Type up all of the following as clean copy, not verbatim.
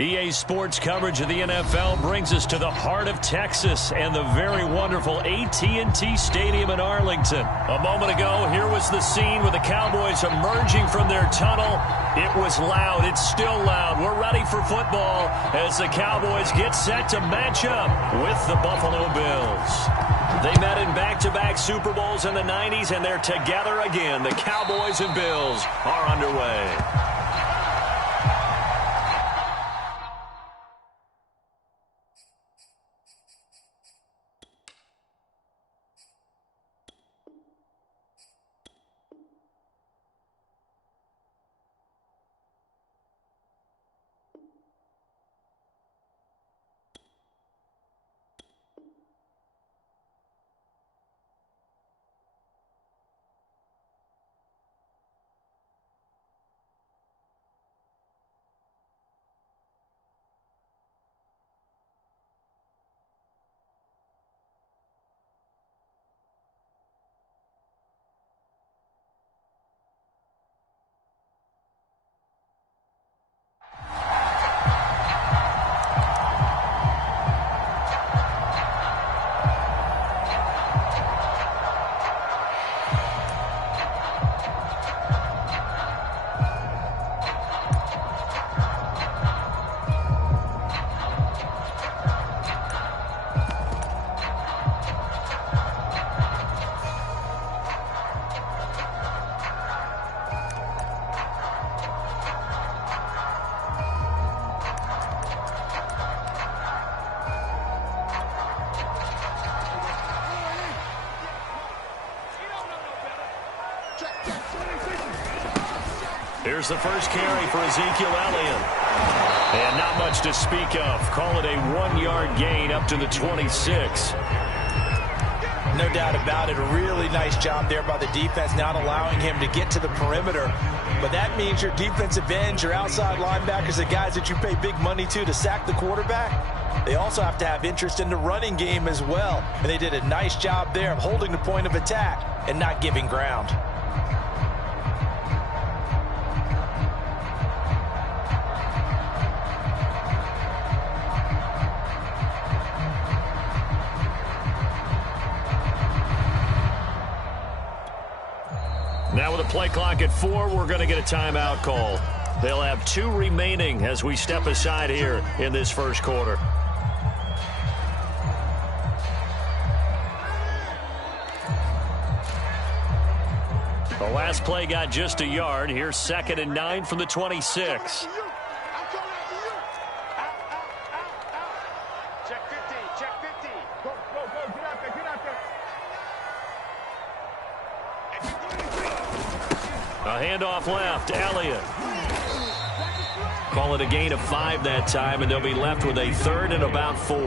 EA Sports coverage of the NFL brings us to the heart of Texas and the very wonderful AT&T Stadium in Arlington. A moment ago, here was the scene with the Cowboys emerging from their tunnel. It was loud. It's still loud. We're ready for football as the Cowboys get set to match up with the Buffalo Bills. They met in back-to-back Super Bowls in the 90s, and they're together again. The Cowboys and Bills are underway. Here's the first carry for Ezekiel Elliott. And not much to speak of. Call it a 1-yard gain up to the 26. No doubt about it. A really nice job there by the defense, not allowing him to get to the perimeter. But that means your defensive ends, your outside linebackers, the guys that you pay big money to sack the quarterback, they also have to have interest in the running game as well. And they did a nice job there of holding the point of attack and not giving ground. Now with a play clock at 4, we're going to get a timeout call. They'll have 2 remaining as we step aside here in this first quarter. The last play got just a yard. Here's 2nd and 9 from the 26. A handoff left, Elliott. Call it a gain of 5 that time, and they'll be left with a 3rd and about 4.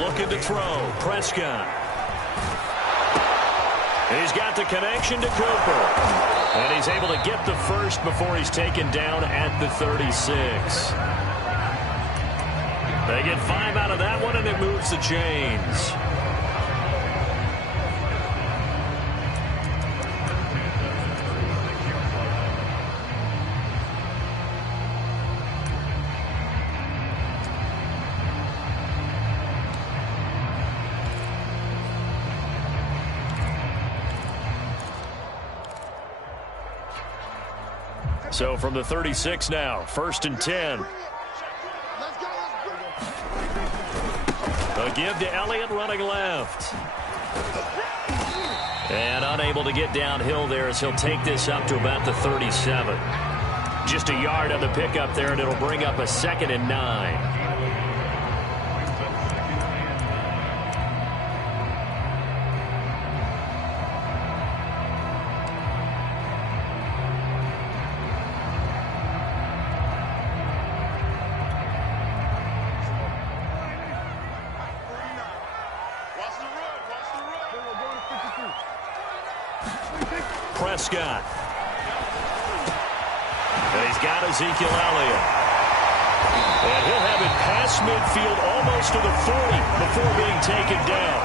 Looking to throw, Prescott. And he's got the connection to Cooper. And he's able to get the first before he's taken down at the 36. They get 5 out of that one, and it moves the chains. So from the 36 now, 1st and 10. A give to Elliott running left. And unable to get downhill there as he'll take this up to about the 37. Just a yard on the pickup there, and it'll bring up a 2nd and 9. Prescott. And he's got Ezekiel Elliott. And he'll have it past midfield almost to the 40 before being taken down.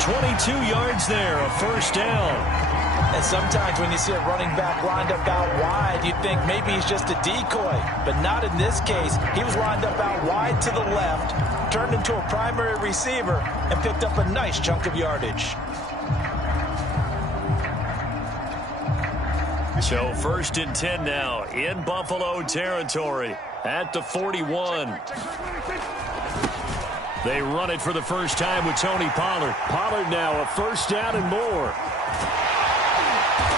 22 yards there, a 1st down. And sometimes when you see a running back lined up out wide, you think maybe he's just a decoy. But not in this case. He was lined up out wide to the left, turned into a primary receiver, and picked up a nice chunk of yardage. So 1st and 10 now in Buffalo territory at the 41. They run it for the first time with Tony Pollard. Pollard now a first down and more.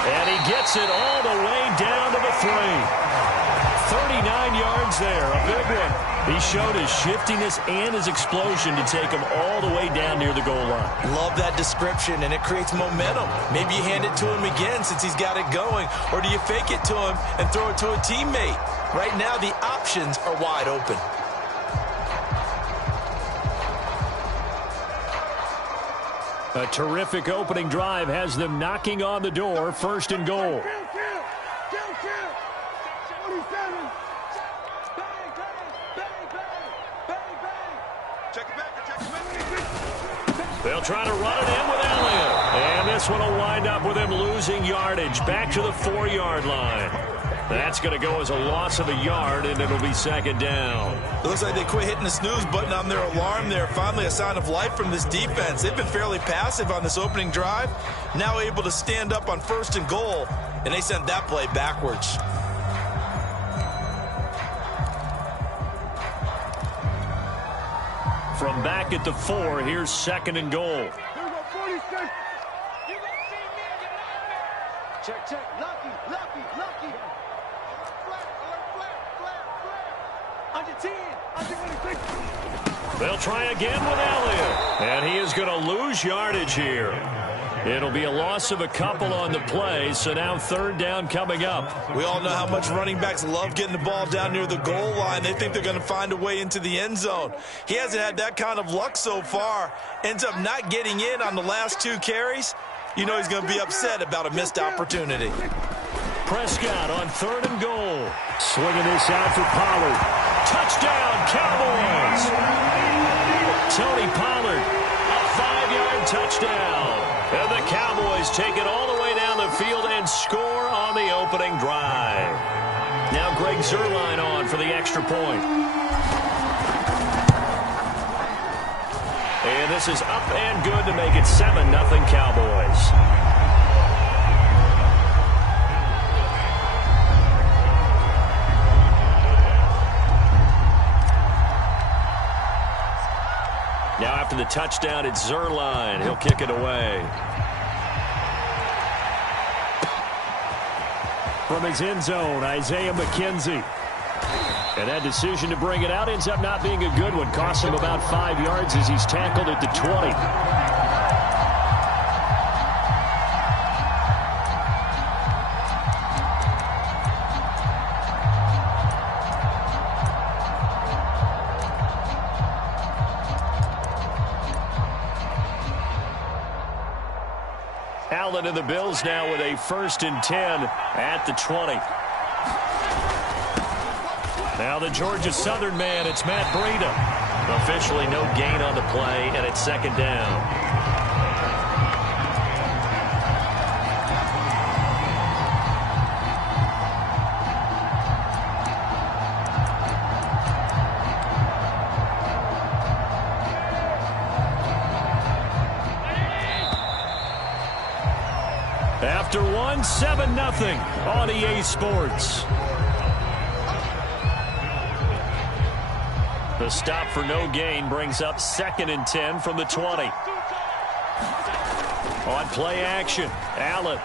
And he gets it all the way down to the 3. 39 yards there, a big one. He showed his shiftiness and his explosion to take him all the way down near the goal line. Love that description, and it creates momentum. Maybe you hand it to him again since he's got it going, or do you fake it to him and throw it to a teammate? Right now, the options are wide open. A terrific opening drive has them knocking on the door, 1st and goal. They'll try to run it in with Elliott. And this one will wind up with him losing yardage back to the 4-yard line. That's going to go as a loss of a yard, and it'll be 2nd down. It looks like they quit hitting the snooze button on their alarm there. Finally a sign of life from this defense. They've been fairly passive on this opening drive. Now able to stand up on 1st and goal, and they sent that play backwards. From back at the 4, here's 2nd and goal. Check. Lucky. Under 10. They'll try again with Elliott. And he is going to lose yardage here. It'll be a loss of a couple on the play, so now 3rd down coming up. We all know how much running backs love getting the ball down near the goal line. They think they're going to find a way into the end zone. He hasn't had that kind of luck so far. Ends up not getting in on the last 2 carries. You know he's going to be upset about a missed opportunity. Prescott on 3rd and goal. Swinging this out for Pollard. Touchdown, Cowboys! Tony Pollard, a 5-yard touchdown. And the Cowboys take it all the way down the field and score on the opening drive. Now Greg Zuerlein on for the extra point. And this is up and good to make it 7-0 Cowboys. Now after the touchdown, it's Zuerlein. He'll kick it away. From his end zone, Isaiah McKenzie. And that decision to bring it out ends up not being a good one. Costs him about 5 yards as he's tackled at the 20. Allen and the Bills now with a 1st and 10 at the 20. Now the Georgia Southern man, it's Matt Breida. Officially no gain on the play, and it's 2nd down. After one, 7-0 on EA Sports. The stop for no gain brings up 2nd and 10 from the 20. On play action, Allen.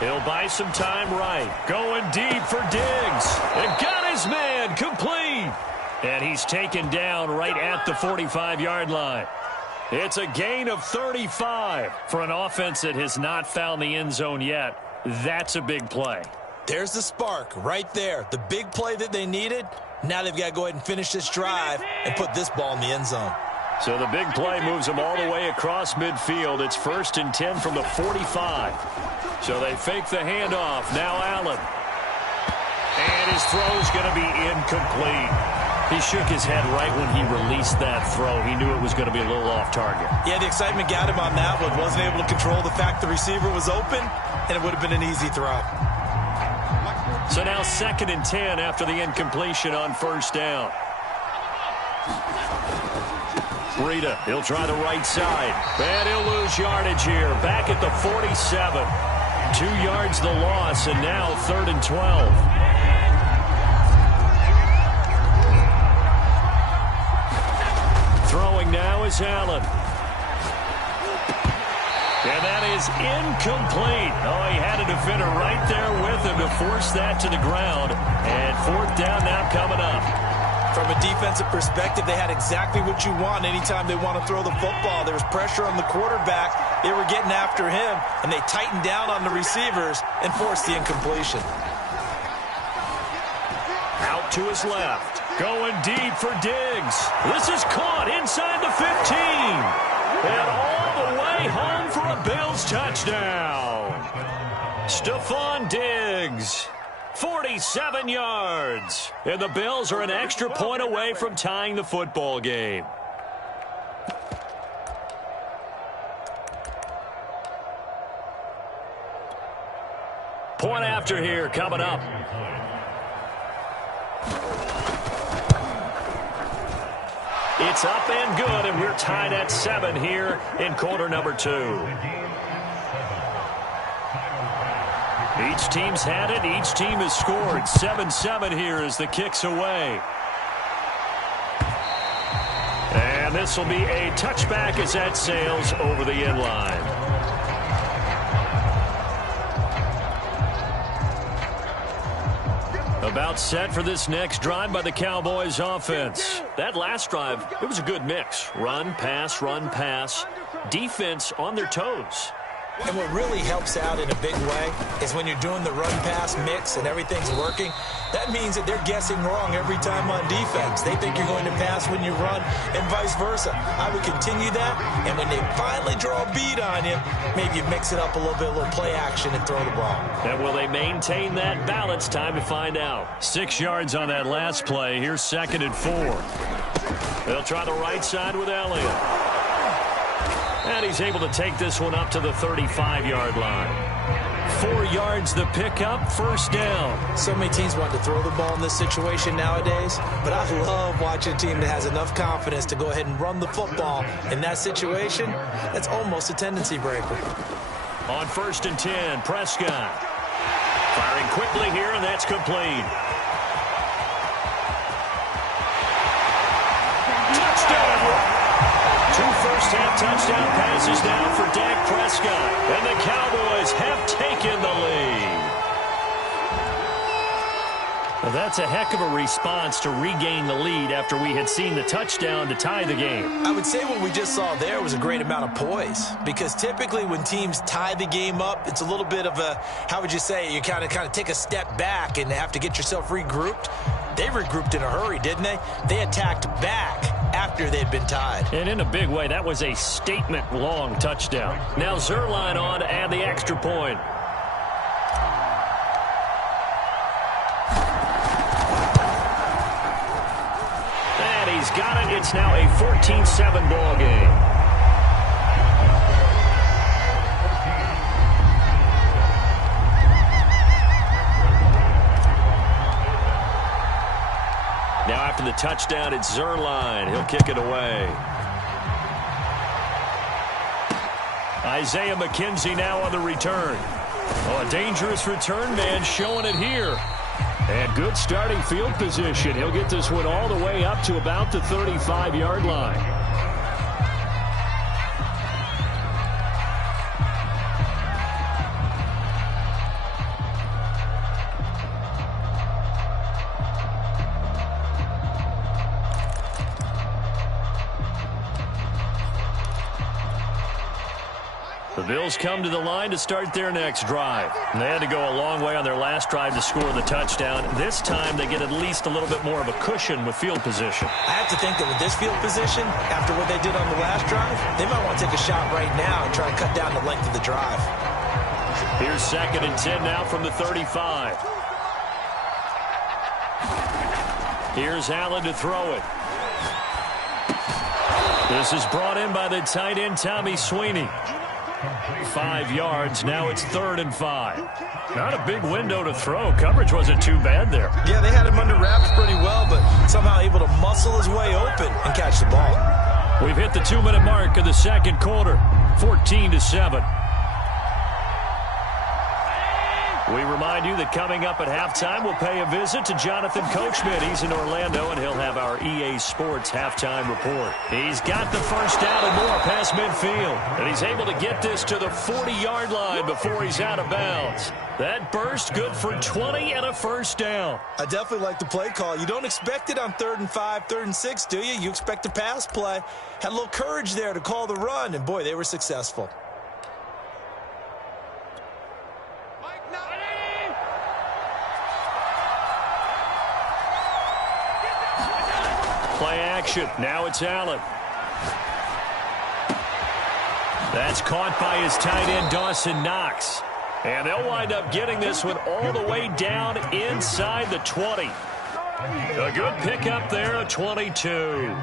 He'll buy some time right. Going deep for Diggs. And got his man complete. And he's taken down right at the 45-yard line. It's a gain of 35 for an offense that has not found the end zone yet. That's a big play. There's the spark right there. The big play that they needed. Now they've got to go ahead and finish this drive and put this ball in the end zone. So the big play moves them all the way across midfield. It's 1st and 10 from the 45. So they fake the handoff. Now Allen. And his throw's going to be incomplete. He shook his head right when he released that throw. He knew it was going to be a little off target. Yeah, the excitement got him on that one. Wasn't able to control the fact the receiver was open, and it would have been an easy throw. So now 2nd and 10 after the incompletion on 1st down. Rita, he'll try the right side. And he'll lose yardage here. Back at the 47. 2 yards the loss, and now 3rd and 12. Throwing now is Allen. And that is incomplete. Oh, he had a defender right there with him to force that to the ground. And 4th down now coming up. From a defensive perspective, they had exactly what you want anytime they want to throw the football. There was pressure on the quarterback. They were getting after him, and they tightened down on the receivers and forced the incompletion. Out to his left. Going deep for Diggs. This is caught inside the 15. And all the way home for a Bills touchdown. Stephon Diggs. 47 yards. And the Bills are an extra point away from tying the football game. Point after here coming up. It's up and good, and we're tied at 7 here in quarter number 2. Each team's had it. Each team has scored. 7-7 here as the kick's away. And this will be a touchback as that sails over the end line. About set for this next drive by the Cowboys offense. That last drive, it was a good mix. Run, pass, defense on their toes. And what really helps out in a big way is when you're doing the run-pass mix and everything's working, that means that they're guessing wrong every time on defense. They think you're going to pass when you run and vice versa. I would continue that, and when they finally draw a bead on you, maybe you mix it up a little bit, a little play action, and throw the ball. And will they maintain that balance? Time to find out. 6 yards on that last play. Here's 2nd and 4. They'll try the right side with Elliott. And he's able to take this one up to the 35-yard line. 4 yards the pickup, 1st down. So many teams want to throw the ball in this situation nowadays, but I love watching a team that has enough confidence to go ahead and run the football. In that situation, that's almost a tendency breaker. On 1st and 10, Prescott. Firing quickly here, and that's complete. Touchdown! 2 first-half touchdown passes now for Dak Prescott. And the Cowboys have taken the lead. Well, that's a heck of a response to regain the lead after we had seen the touchdown to tie the game. I would say what we just saw there was a great amount of poise, because typically when teams tie the game up, it's a little bit of a, how would you say, you kind of take a step back and have to get yourself regrouped. They regrouped in a hurry, didn't they? They attacked back after they'd been tied. And in a big way, that was a statement-long touchdown. Now Zerline on to add the extra point. And he's got it. It's now a 14-7 ball game. Now after the touchdown, it's Zerline. He'll kick it away. Isaiah McKenzie now on the return. Oh, a dangerous return man showing it here. And good starting field position. He'll get this one all the way up to about the 35-yard line. The Bills come to the line to start their next drive. And they had to go a long way on their last drive to score the touchdown. This time they get at least a little bit more of a cushion with field position. I have to think that with this field position, after what they did on the last drive, they might want to take a shot right now and try to cut down the length of the drive. Here's 2nd and 10 now from the 35. Here's Allen to throw it. This is brought in by the tight end, Tommy Sweeney. 5 yards. Now it's 3rd and 5. Not a big window to throw. Coverage wasn't too bad there. Yeah, they had him under wraps pretty well, but somehow able to muscle his way open and catch the ball. We've hit the 2-minute mark of the second quarter. 14-7. We remind you that coming up at halftime, we'll pay a visit to Jonathan Coachman. He's in Orlando, and he'll have our EA Sports halftime report. He's got the first down and more past midfield, and he's able to get this to the 40-yard line before he's out of bounds. That burst good for 20 and a first down. I definitely like the play call. You don't expect it on 3rd and 5, 3rd and 6, do you? You expect a pass play. Had a little courage there to call the run, and boy, they were successful. Play action. Now it's Allen. That's caught by his tight end, Dawson Knox. And they'll wind up getting this one all the way down inside the 20. A good pickup there, a 22.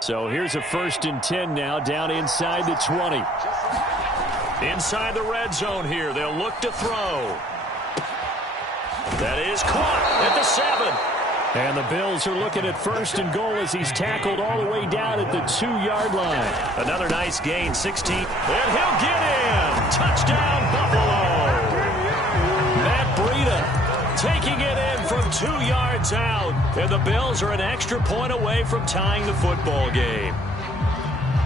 So here's a 1st and 10 now, down inside the 20. Inside the red zone here, they'll look to throw. That is caught at the 7. And the Bills are looking at 1st and goal as he's tackled all the way down at the 2-yard line. Another nice gain, 16. And he'll get in. Touchdown, Buffalo. Matt Breida taking it in from 2 yards out. And the Bills are an extra point away from tying the football game.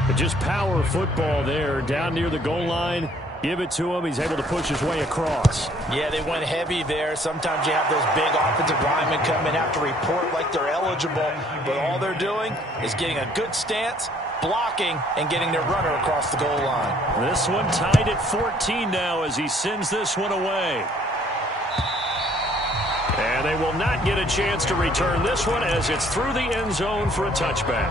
But just power football there down near the goal line. Give it to him. He's able to push his way across. Yeah, they went heavy there. Sometimes you have those big offensive linemen come in, have to report like they're eligible. But all they're doing is getting a good stance, blocking, and getting their runner across the goal line. This one tied at 14 now as he sends this one away. And they will not get a chance to return this one as it's through the end zone for a touchback.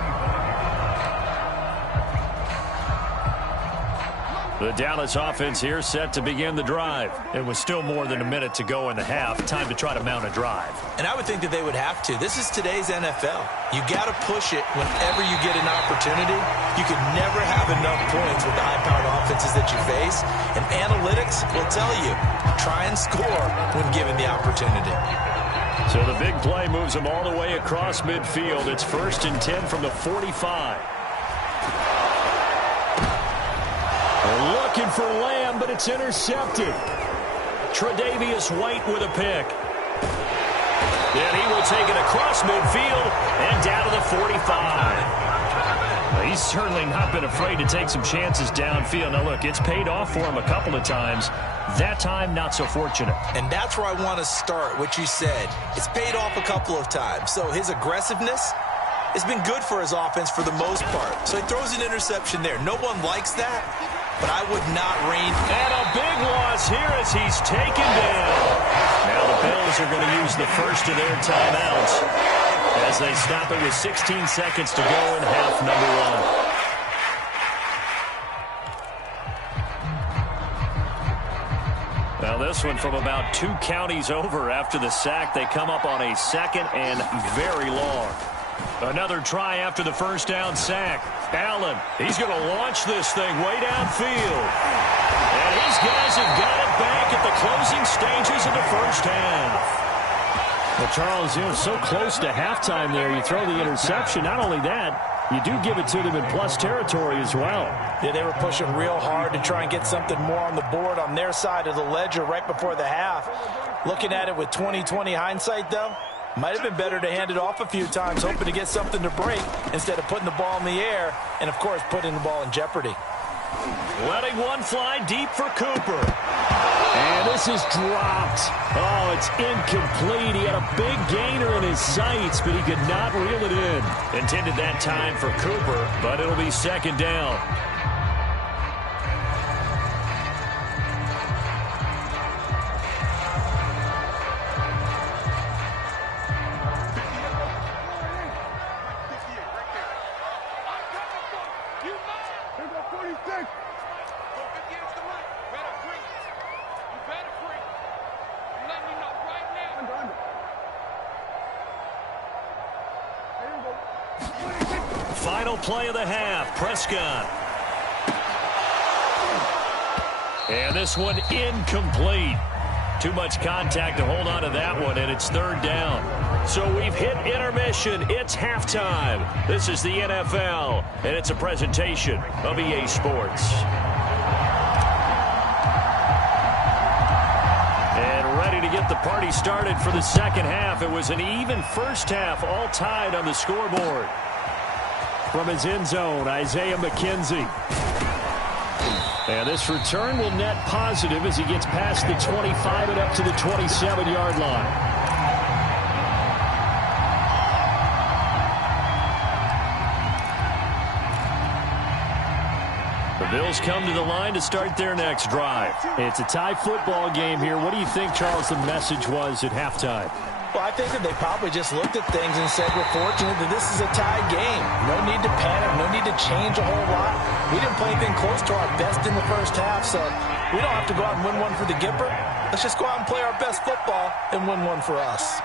The Dallas offense here set to begin the drive. It was still more than a minute to go in the half. Time to try to mount a drive. And I would think that they would have to. This is today's NFL. You got to push it whenever you get an opportunity. You can never have enough points with the high-powered offenses that you face. And analytics will tell you, try and score when given the opportunity. So the big play moves them all the way across midfield. It's 1st and 10 from the 45. Looking for Lamb, but it's intercepted. Tre'Davious White with a pick. Then he will take it across midfield and down to the 45. He's certainly not been afraid to take some chances downfield. Now, look, it's paid off for him a couple of times. That time, not so fortunate. And that's where I want to start, what you said. It's paid off a couple of times. So his aggressiveness has been good for his offense for the most part. So he throws an interception there. No one likes that, but I would not rein. And a big loss here as he's taken down. Now the Bills are going to use the first of their timeouts as they stop it with 16 seconds to go in half number 1. Now this one from about 2 counties over after the sack. They come up on a 2nd and very long. Another try after the first down sack. Allen, he's going to launch this thing way downfield. And these guys have got it back at the closing stages of the first half. Well, Charles, so close to halftime there. You throw the interception. Not only that, you do give it to them in plus territory as well. Yeah, they were pushing real hard to try and get something more on the board on their side of the ledger right before the half. Looking at it with 20/20 hindsight, though, might have been better to hand it off a few times, hoping to get something to break instead of putting the ball in the air and, of course, putting the ball in jeopardy. Letting one fly deep for Cooper. And this is dropped. Oh, it's incomplete. He had a big gainer in his sights, but he could not reel it in. Intended that time for Cooper, but it'll be 2nd down. final play of the half. Prescott. And this one incomplete. Too much contact to hold on to that one, and it's third down. So we've hit intermission. It's halftime. This is the NFL, and it's a presentation of EA Sports. And ready to get the party started for the second half. It was an even first half, all tied on the scoreboard. From his end zone, Isaiah McKenzie. And this return will net positive as he gets past the 25 and up to the 27-yard line. The Bills come to the line to start their next drive. It's a tie football game here. What do you think, Charles, the message was at halftime? Well, I think that they probably just looked at things and said, we're fortunate that this is a tie game. No need to panic, no need to change a whole lot. We didn't play anything close to our best in the first half, so we don't have to go out and win one for the Gipper. Let's just go out and play our best football and win one for us.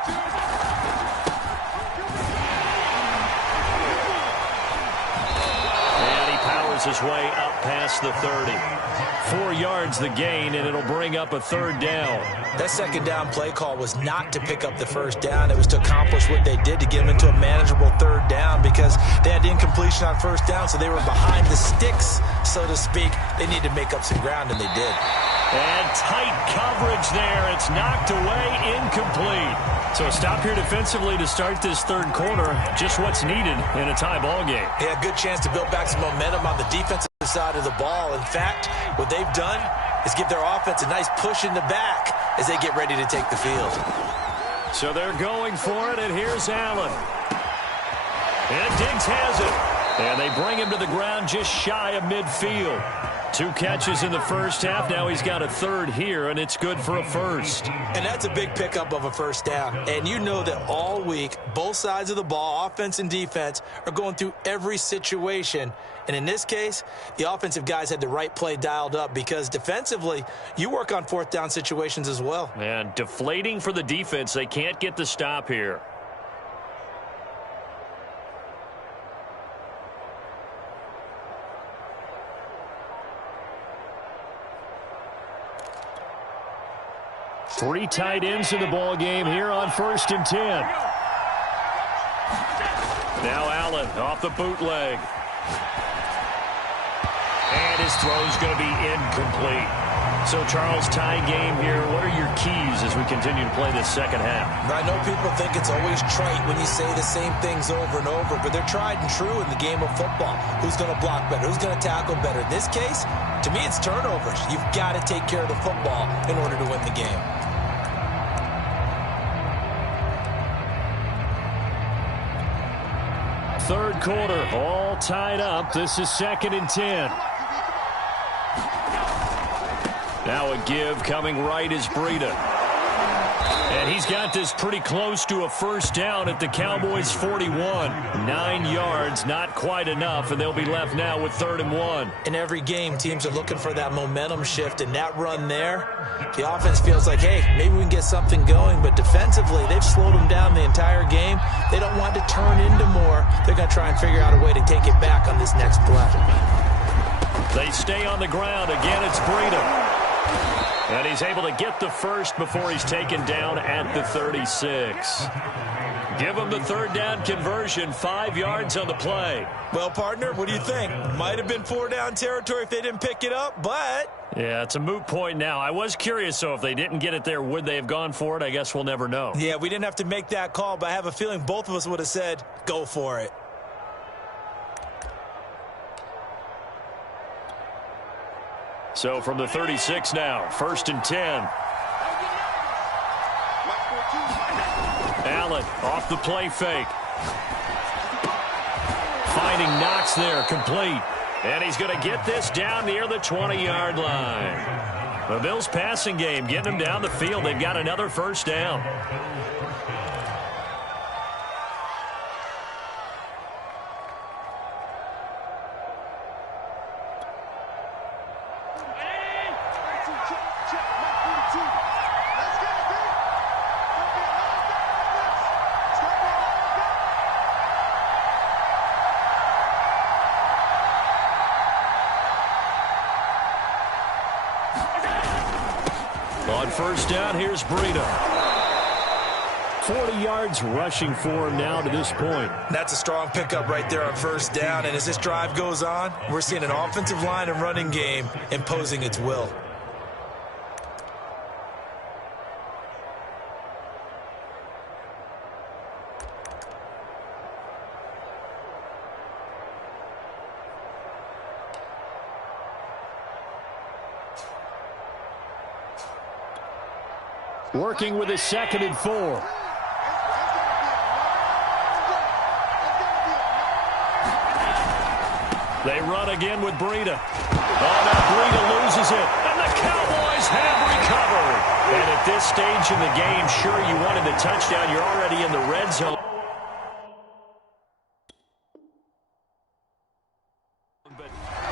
And he powers his way up past the 30. 4 yards the gain, and it'll bring up a third down. That second down play call was not to pick up the first down. It was to accomplish what they did to get them into a manageable third down because they had incompletion on first down, so they were behind the sticks, so to speak. They needed to make up some ground, and they did. And tight coverage there. It's knocked away, incomplete. So a stop here defensively to start this third quarter. Just what's needed in a tie ball game. They had a good chance to build back some momentum on the defensive side of the ball. In fact, what they've done is give their offense a nice push in the back as they get ready to take the field. So they're going for it, and here's Allen. And Diggs has it. And they bring him to the ground just shy of midfield. 2 catches in the first half. Now he's got a third here, and it's good for a first. And that's a big pickup of a first down. And you know that all week, both sides of the ball, offense and defense, are going through every situation. And in this case, the offensive guys had the right play dialed up because defensively, you work on fourth down situations as well. And deflating for the defense. They can't get the stop here. Three tight ends in the ball game here on 1st and 10. Now Allen off the bootleg. And his throw's going to be incomplete. So, Charles, tie game here. What are your keys as we continue to play this second half? I know people think it's always trite when you say the same things over and over, but they're tried and true in the game of football. Who's going to block better? Who's going to tackle better? In this case, to me, it's turnovers. You've got to take care of the football in order to win the game. Third quarter, all tied up. This is 2nd and 10. Now a give coming right is Breida. And he's got this pretty close to a first down at the Cowboys' 41. 9 yards, not quite enough, and they'll be left now with 3rd and 1. In every game, teams are looking for that momentum shift, and that run there, the offense feels like, hey, maybe we can get something going, but defensively, they've slowed them down the entire game. They don't want to turn into more. They're going to try and figure out a way to take it back on this next play. They stay on the ground. Again, it's Breida. And he's able to get the first before he's taken down at the 36. Give him the third down conversion, 5 yards on the play. Well, partner, what do you think? Might have been 4-down territory if they didn't pick it up, but... Yeah, it's a moot point now. I was curious, so if they didn't get it there, would they have gone for it? I guess we'll never know. Yeah, we didn't have to make that call, but I have a feeling both of us would have said, go for it. So from the 36 now, 1st and 10. Allen off the play fake. Finding Knox there, complete. And he's going to get this down near the 20-yard line. The Bills' passing game getting them down the field. They've got another first down. On first down, here's Breida. 40 yards rushing for him now to this point. That's a strong pickup right there on first down. And as this drive goes on, we're seeing an offensive line and running game imposing its will. Working with his 2nd and 4. They run again with Breida. Oh, now Breida loses it. And the Cowboys have recovered. And at this stage in the game, sure, you wanted the touchdown. You're already in the red zone.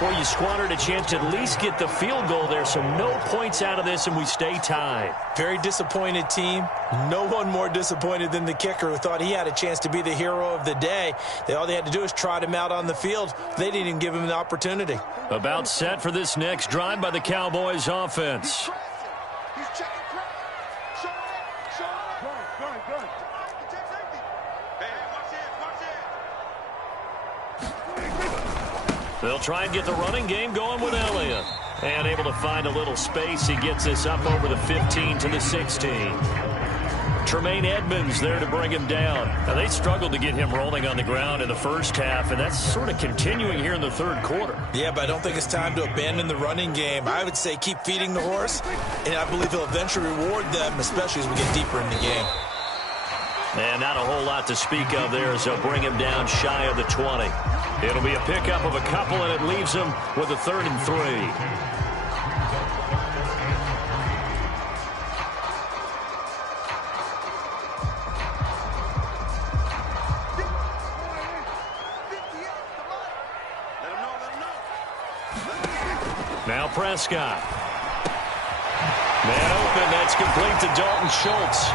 Boy, you squandered a chance to at least get the field goal there, so no points out of this, and we stay tied. Very disappointed team. No one more disappointed than the kicker, who thought he had a chance to be the hero of the day. All they had to do is trot him out on the field. They didn't even give him the opportunity. About set for this next drive by the Cowboys offense. They'll try and get the running game going with Elliott. And able to find a little space. He gets this up over the 15 to the 16. Tremaine Edmonds there to bring him down. Now, they struggled to get him rolling on the ground in the first half, and that's sort of continuing here in the third quarter. Yeah, but I don't think it's time to abandon the running game. I would say keep feeding the horse, and I believe he'll eventually reward them, especially as we get deeper in the game. And not a whole lot to speak of there as they'll bring him down shy of the 20. It'll be a pickup of a couple, and it leaves him with a 3rd and 3. Now Prescott. Man open, that's complete to Dalton Schultz.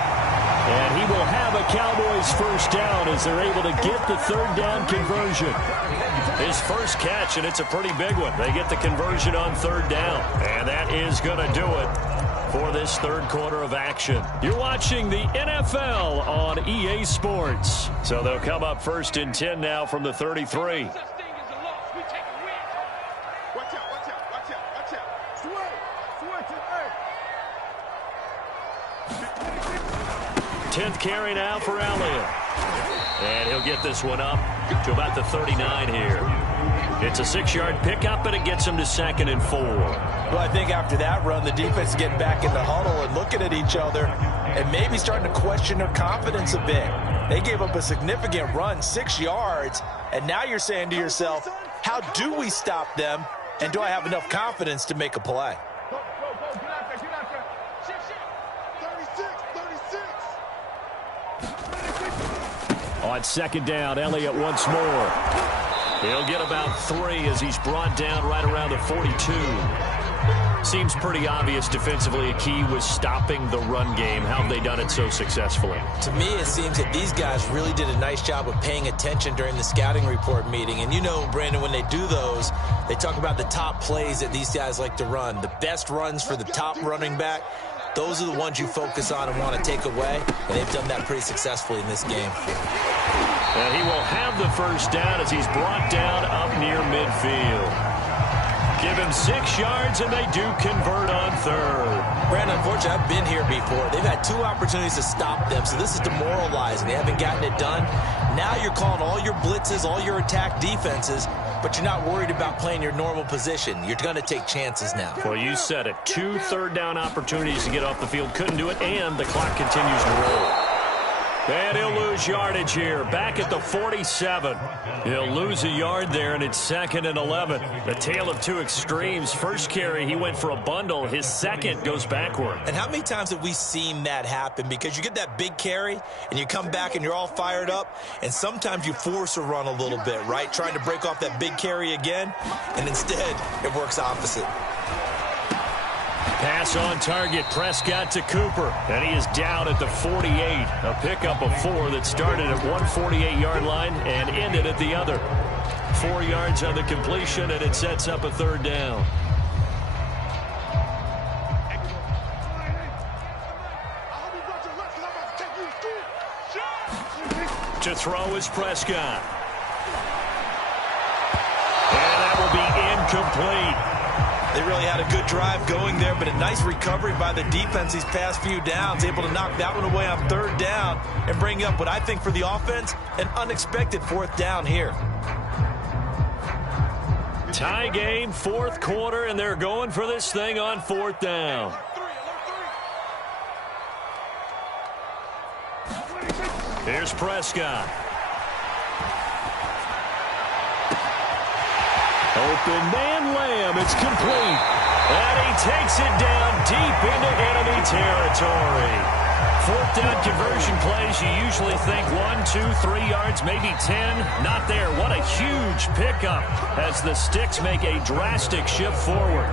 And he will have a Cowboys first down as they're able to get the 3rd down conversion. His first catch, and it's a pretty big one. They get the conversion on 3rd down. And that is going to do it for this third quarter of action. You're watching the NFL on EA Sports. So they'll come up 1st and 10 now from the 33. 10th carry now for Elliott. And he'll get this one up to about the 39 here. It's a 6-yard pickup, and it gets him to 2nd and 4. Well, I think after that run, the defense is getting back in the huddle and looking at each other and maybe starting to question their confidence a bit. They gave up a significant run, 6 yards, and now you're saying to yourself, how do we stop them, and do I have enough confidence to make a play? On 2nd down, Elliott once more. He'll get about 3 as he's brought down right around the 42. Seems pretty obvious defensively a key was stopping the run game. How have they done it so successfully? To me, it seems that these guys really did a nice job of paying attention during the scouting report meeting. And you know, Brandon, when they do those, they talk about the top plays that these guys like to run. The best runs for the top running back. Those are the ones you focus on and want to take away, and they've done that pretty successfully in this game. And he will have the first down as he's brought down up near midfield. Give him 6 yards, and they do convert on 3rd. Brandon, unfortunately, I've been here before. They've had 2 opportunities to stop them, so this is demoralizing. They haven't gotten it done. Now you're calling all your blitzes, all your attack defenses, but you're not worried about playing your normal position. You're going to take chances now. Well, you said it. 2 third-down opportunities to get off the field. Couldn't do it, and the clock continues to roll. And he'll lose yardage here. Back at the 47. He'll lose a yard there, and it's 2nd and 11. The tale of 2 extremes. First carry, he went for a bundle. His second goes backward. And how many times have we seen that happen? Because you get that big carry, and you come back, and you're all fired up, and sometimes you force a run a little bit, right? Trying to break off that big carry again, and instead, it works opposite. Pass on target, Prescott to Cooper, and he is down at the 48. A pickup of 4 that started at 148-yard line and ended at the other. 4 yards on the completion, and it sets up a 3rd down. To throw is Prescott. And that will be incomplete. They really had a good drive going there, but a nice recovery by the defense these past few downs, able to knock that one away on 3rd down and bring up what I think for the offense, an unexpected 4th down here. Tie game, 4th quarter, and they're going for this thing on 4th down. Here's Prescott. Open man Lamb. It's complete. And he takes it down deep into enemy territory. 4th down conversion plays, you usually think 1, 2, 3 yards, maybe 10. Not there. What a huge pickup as the Sticks make a drastic shift forward.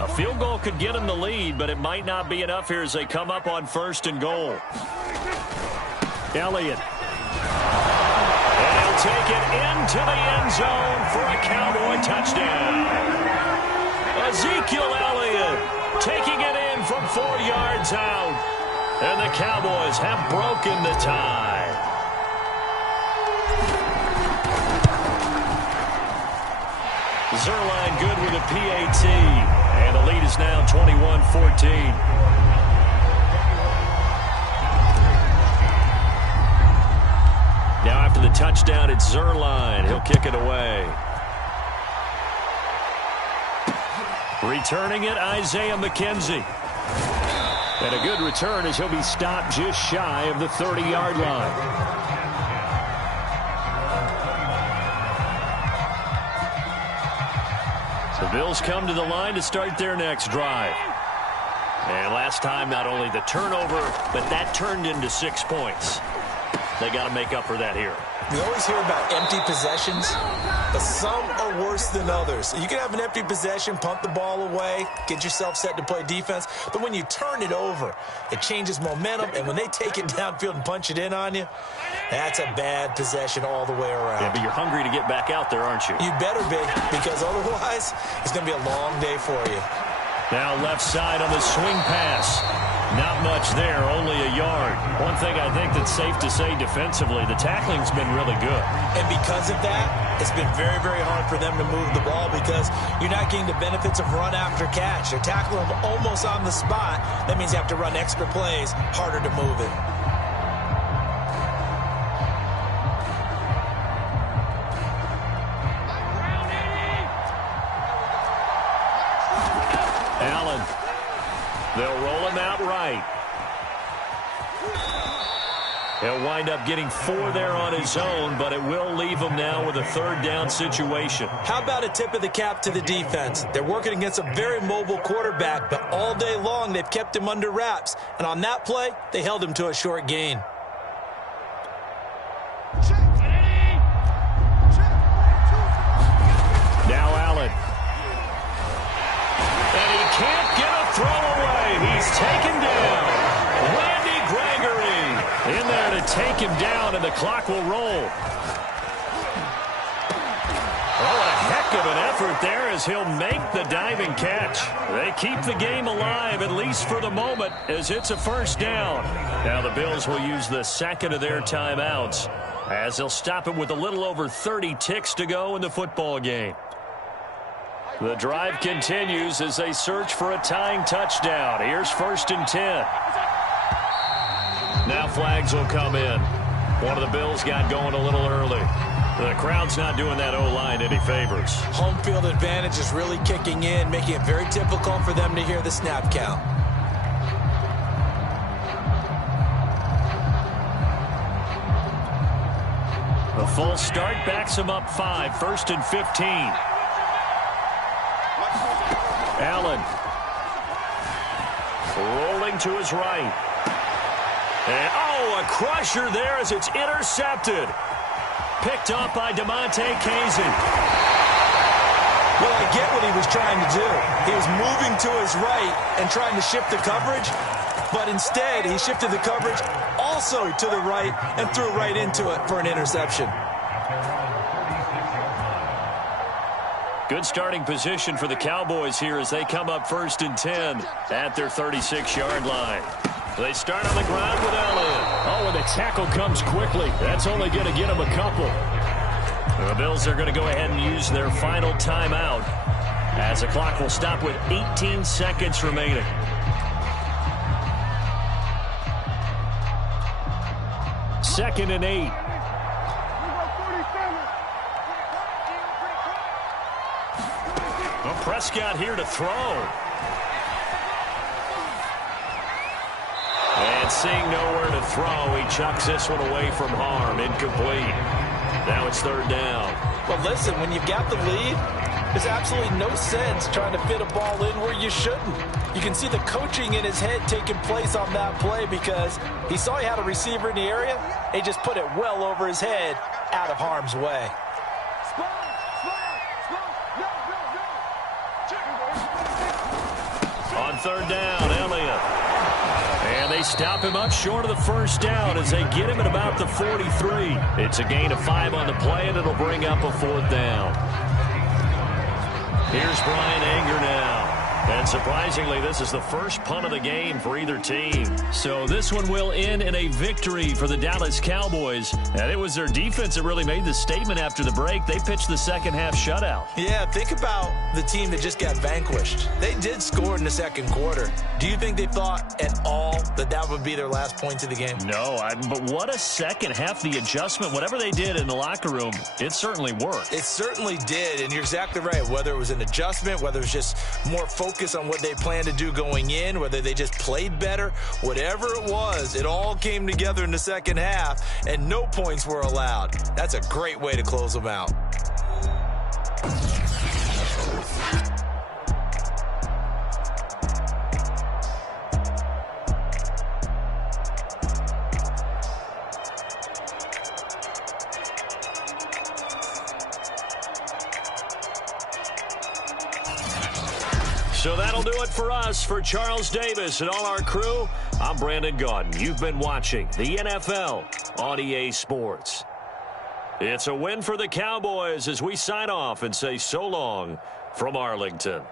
A field goal could get them the lead, but it might not be enough here as they come up on 1st and goal. Elliott. And he'll take it into the end zone for a Cowboy touchdown. Ezekiel Elliott taking it in from 4 yards out. And the Cowboys have broken the tie. Zerline good with a PAT. And the lead is now 21-14. Now after the touchdown, it's Zerline. He'll kick it away. Returning it, Isaiah McKenzie. And a good return as he'll be stopped just shy of the 30-yard line. The Bills come to the line to start their next drive. And last time, not only the turnover, but that turned into 6 points. They got to make up for that here. We always hear about empty possessions, but some are worse than others. You can have an empty possession, pump the ball away, get yourself set to play defense, but when you turn it over, it changes momentum, and when they take it downfield and punch it in on you, that's a bad possession all the way around. Yeah, but you're hungry to get back out there, aren't you? You better be, because otherwise, it's going to be a long day for you. Now left side on the swing pass. Not much there, only a yard. One thing I think that's safe to say defensively, the tackling's been really good. And because of that, it's been very, very hard for them to move the ball because you're not getting the benefits of run after catch. They're tackling them almost on the spot. That means you have to run extra plays, harder to move it. Allen. They'll roll him out right. He'll wind up getting 4 there on his own, but it will leave him now with a 3rd down situation. How about a tip of the cap to the defense? They're working against a very mobile quarterback, but all day long they've kept him under wraps. And on that play, they held him to a short gain. Now Allen. And he can't get a throw away. He's taken down. Randy Gregory in there to take him down, and the clock will roll. Oh, what a heck of an effort there as he'll make the diving catch. They keep the game alive, at least for the moment, as it's a 1st down. Now the Bills will use the 2nd of their timeouts as they'll stop it with a little over 30 ticks to go in the football game. The drive continues as they search for a tying touchdown. Here's 1st and 10. Now flags will come in. One of the Bills got going a little early. The crowd's not doing that O-line any favors. Home field advantage is really kicking in, making it very difficult for them to hear the snap count. The full start backs him up 5, 1st and 15. Allen. Rolling to his right. And, oh, a crusher there as it's intercepted. Picked up by DeMonte Casey. Well, I get what he was trying to do. He was moving to his right and trying to shift the coverage, but instead he shifted the coverage also to the right and threw right into it for an interception. Good starting position for the Cowboys here as they come up 1st and 10 at their 36-yard line. They start on the ground with Elliott. Oh, and the tackle comes quickly. That's only going to get him a couple. The Bills are going to go ahead and use their final timeout as the clock will stop with 18 seconds remaining. Second and 8. Well, Prescott here to throw. And seeing nowhere to throw, he chucks this one away from harm. Incomplete. Now it's 3rd down. But listen, when you've got the lead, there's absolutely no sense trying to fit a ball in where you shouldn't. You can see the coaching in his head taking place on that play because he saw he had a receiver in the area. He just put it well over his head out of harm's way. On 3rd down, Elliott. And they stop him up short of the 1st down as they get him at about the 43. It's a gain of 5 on the play, and it'll bring up a 4th down. Here's Brian Anger now. And surprisingly, this is the first punt of the game for either team. So this one will end in a victory for the Dallas Cowboys. And it was their defense that really made the statement after the break. They pitched the second-half shutout. Yeah, think about the team that just got vanquished. They did score in the 2nd quarter. Do you think they thought at all that that would be their last point of the game? No, but what a second half. The adjustment, whatever they did in the locker room, it certainly worked. It certainly did, and you're exactly right. Whether it was an adjustment, whether it was just more focus on what they planned to do going in, whether they just played better, whatever it was, it all came together in the 2nd half, and no points were allowed. That's a great way to close them out. So that'll do it for us. For Charles Davis and all our crew, I'm Brandon Gaudin. You've been watching the NFL on EA Sports. It's a win for the Cowboys as we sign off and say so long from Arlington.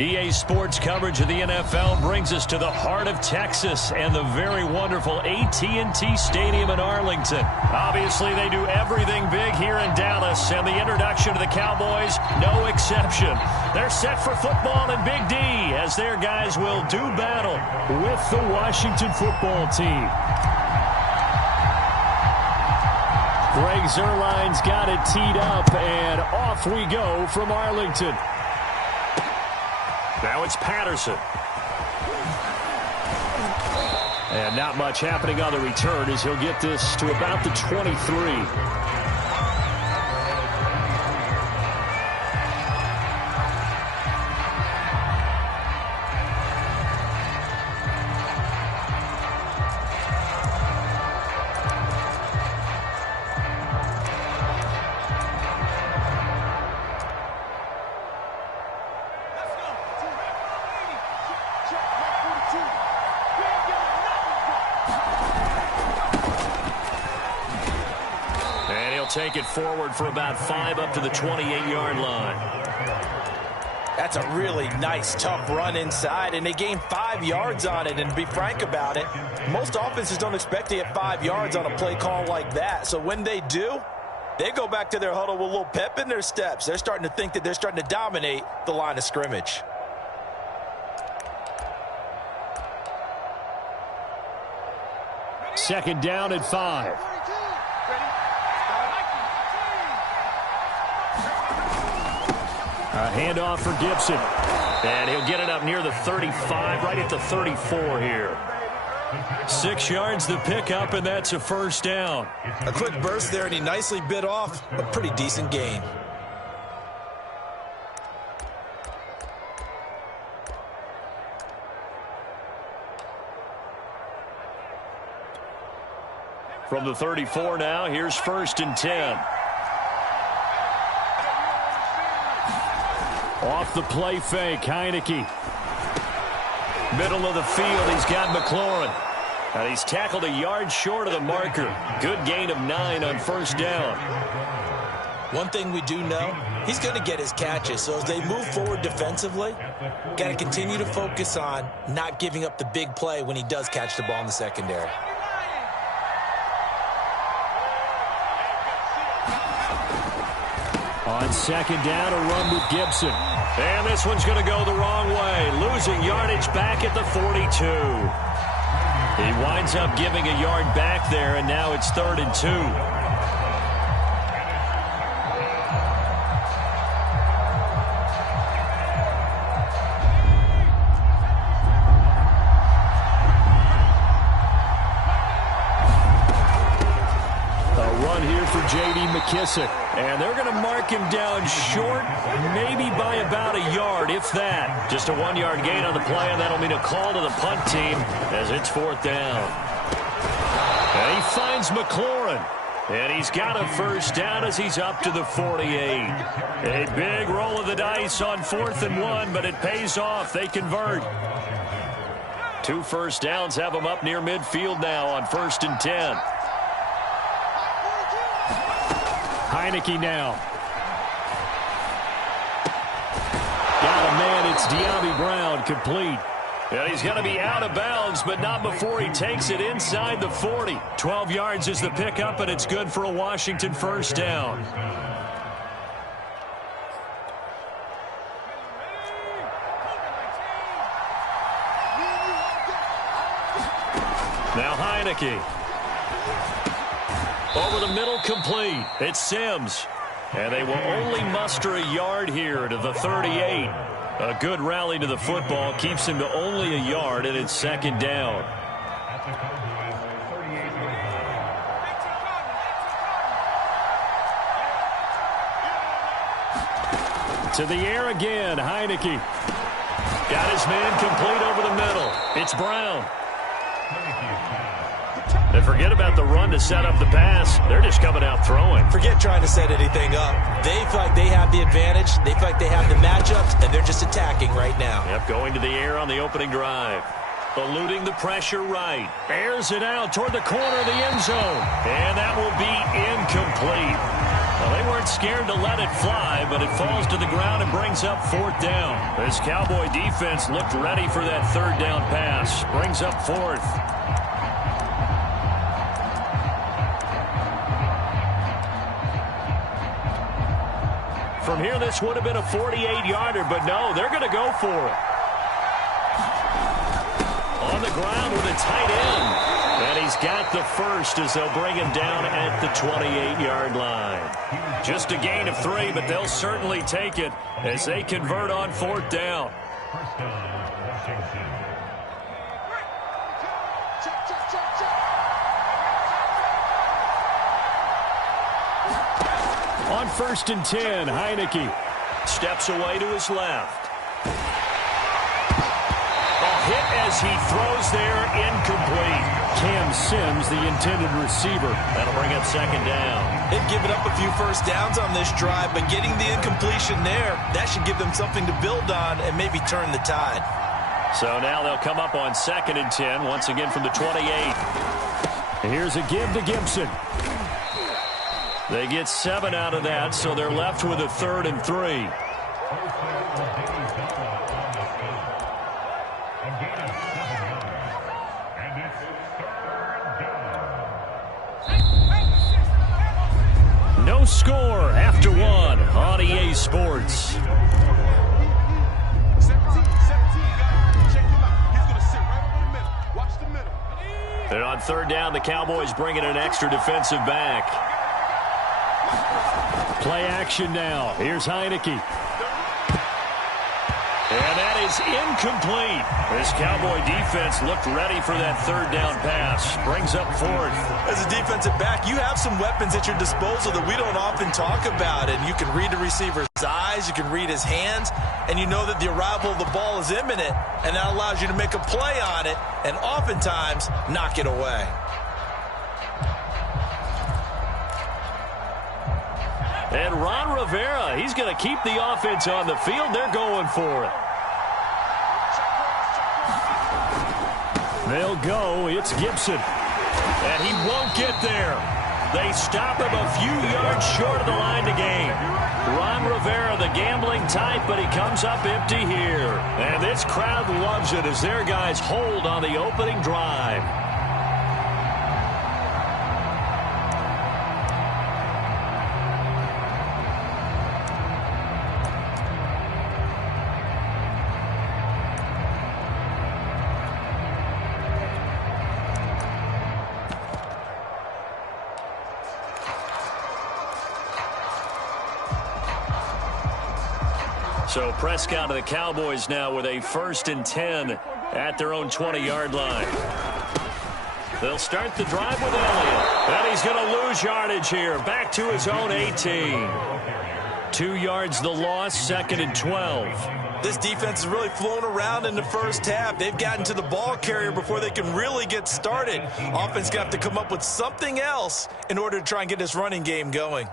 EA Sports coverage of the NFL brings us to the heart of Texas and the very wonderful AT&T Stadium in Arlington. Obviously, they do everything big here in Dallas, and the introduction to the Cowboys, no exception. They're set for football in Big D as their guys will do battle with the Washington football team. Greg Zuerlein's got it teed up, and off we go from Arlington. Now it's Patterson. And not much happening on the return as he'll get this to about the 23. Take it forward for about 5 up to the 28-yard line. That's a really nice, tough run inside, and they gained 5 yards on it. And to be frank about it, most offenses don't expect to get 5 yards on a play call like that. So when they do, they go back to their huddle with a little pep in their steps. They're starting to think that they're starting to dominate the line of scrimmage. Second down and 5. A handoff for Gibson. And he'll get it up near the 35, right at the 34 here. 6 yards the pickup, and that's a first down. A quick burst there, and he nicely bit off a pretty decent gain. From the 34 now, here's 1st and 10. Off the play fake, Heineke. Middle of the field, he's got McLaurin. And he's tackled a yard short of the marker. Good gain of 9 on 1st down. One thing we do know, he's going to get his catches. So as they move forward defensively, got to continue to focus on not giving up the big play when he does catch the ball in the secondary. On 2nd down, a run with Gibson. And this one's going to go the wrong way. Losing yardage back at the 42. He winds up giving a yard back there, and now it's 3rd and 2. J.D. McKissick. And they're going to mark him down short, maybe by about a yard, if that. Just a 1-yard gain on the play, and that'll mean a call to the punt team as it's 4th down. And he finds McLaurin. And he's got a first down as he's up to the 48. A big roll of the dice on 4th and 1, but it pays off. They convert. 2 first downs have them up near midfield now on 1st and 10. Heineke now. Got a man. It's De'Ami Brown, complete. And he's going to be out of bounds, but not before he takes it inside the 40. 12 yards is the pickup, and it's good for a Washington first down. Now Heineke. Over the middle, complete. It's Sims. And they will only muster a yard here to the 38. A good rally to the football keeps him to only a yard, and it's 2nd down. To the air again, Heineke. Got his man complete over the middle. It's Brown. And forget about the run to set up the pass. They're just coming out throwing. Forget trying to set anything up. They feel like they have the advantage. They feel like they have the matchups, and they're just attacking right now. Yep, going to the air on the opening drive. Eluding the pressure right. Airs it out toward the corner of the end zone. And that will be incomplete. Well, they weren't not scared to let it fly, but it falls to the ground and brings up 4th down. This Cowboy defense looked ready for that 3rd down pass. Brings up 4th. From here, this would have been a 48-yarder, but no, they're going to go for it. On the ground with a tight end. And he's got the first as they'll bring him down at the 28-yard line. Just a gain of 3, but they'll certainly take it as they convert on 4th down. On 1st and 10, Heineke steps away to his left. A hit as he throws there, incomplete. Cam Sims, the intended receiver. That'll bring up 2nd down. They've given up a few first downs on this drive, but getting the incompletion there, that should give them something to build on and maybe turn the tide. So now they'll come up on 2nd and 10, once again from the 28. Here's a give to Gibson. They get 7 out of that, so they're left with a 3rd and 3. No score after 1 on EA Sports. And on 3rd down, the Cowboys bring in an extra defensive back. Play action now. Here's Heineke. And that is incomplete. This Cowboy defense looked ready for that 3rd down pass. Brings up 4th. As a defensive back, you have some weapons at your disposal that we don't often talk about. And you can read the receiver's eyes, you can read his hands, and you know that the arrival of the ball is imminent, and that allows you to make a play on it and oftentimes knock it away. And Ron Rivera, he's going to keep the offense on the field. They're going for it. They'll go. It's Gibson. And he won't get there. They stop him a few yards short of the line to gain. Ron Rivera, the gambling type, but he comes up empty here. And this crowd loves it as their guys hold on the opening drive. So Prescott of the Cowboys now with a 1st and 10 at their own 20-yard line. They'll start the drive with Elliott. And he's going to lose yardage here. Back to his own 18. 2 yards the loss, 2nd and 12. This defense has really flown around in the first half. They've gotten to the ball carrier before they can really get started. Offense got to come up with something else in order to try and get this running game going.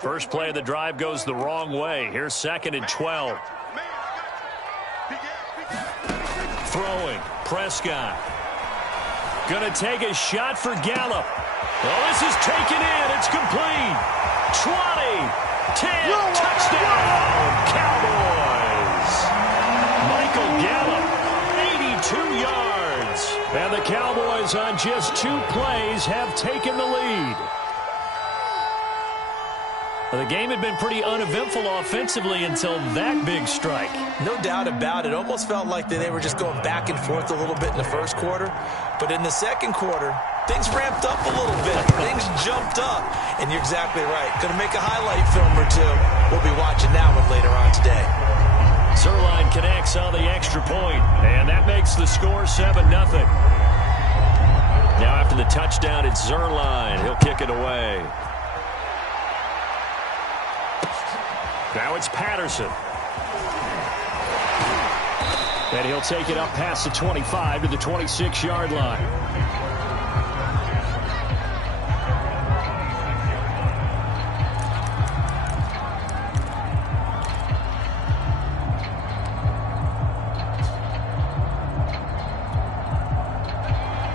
First play of the drive goes the wrong way. Here's 2nd and 12. Throwing. Prescott. Going to take a shot for Gallup. Well, this is taken in. It's complete. 20. 10. Touchdown. Cowboys. Michael Gallup. 82 yards. And the Cowboys on just 2 plays have taken the lead. The game had been pretty uneventful offensively until that big strike. No doubt about it. Almost felt like they were just going back and forth a little bit in the first quarter. But in the second quarter, things ramped up a little bit. Things jumped up. And you're exactly right. Going to make a highlight film or two. We'll be watching that one later on today. Zerline connects on the extra point, and that makes the score 7-0. Now after the touchdown, it's Zerline. He'll kick it away. Now it's Patterson. And he'll take it up past the 25 to the 26-yard line.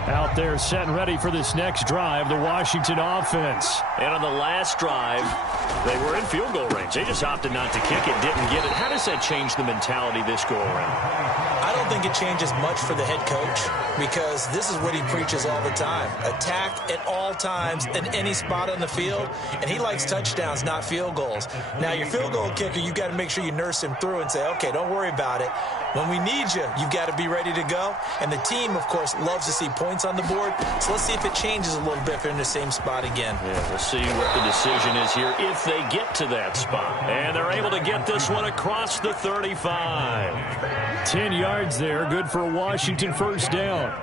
Out there set and ready for this next drive, the Washington offense. And on the last drive, they were in field goal range. They just opted not to kick it, didn't get it. How does that change the mentality this go around? I don't think it changes much for the head coach because this is what he preaches all the time. Attack at all times in any spot on the field, and he likes touchdowns, not field goals. Now, your field goal kicker, you've got to make sure you nurse him through and say, okay, don't worry about it. When we need you, you've got to be ready to go. And the team, of course, loves to see points on the board. So let's see if it changes a little bit if they're in the same spot again. Yeah, we'll see what the decision is here if they get to that spot. And they're able to get this one across the 35. 10 yards there, good for a Washington first down.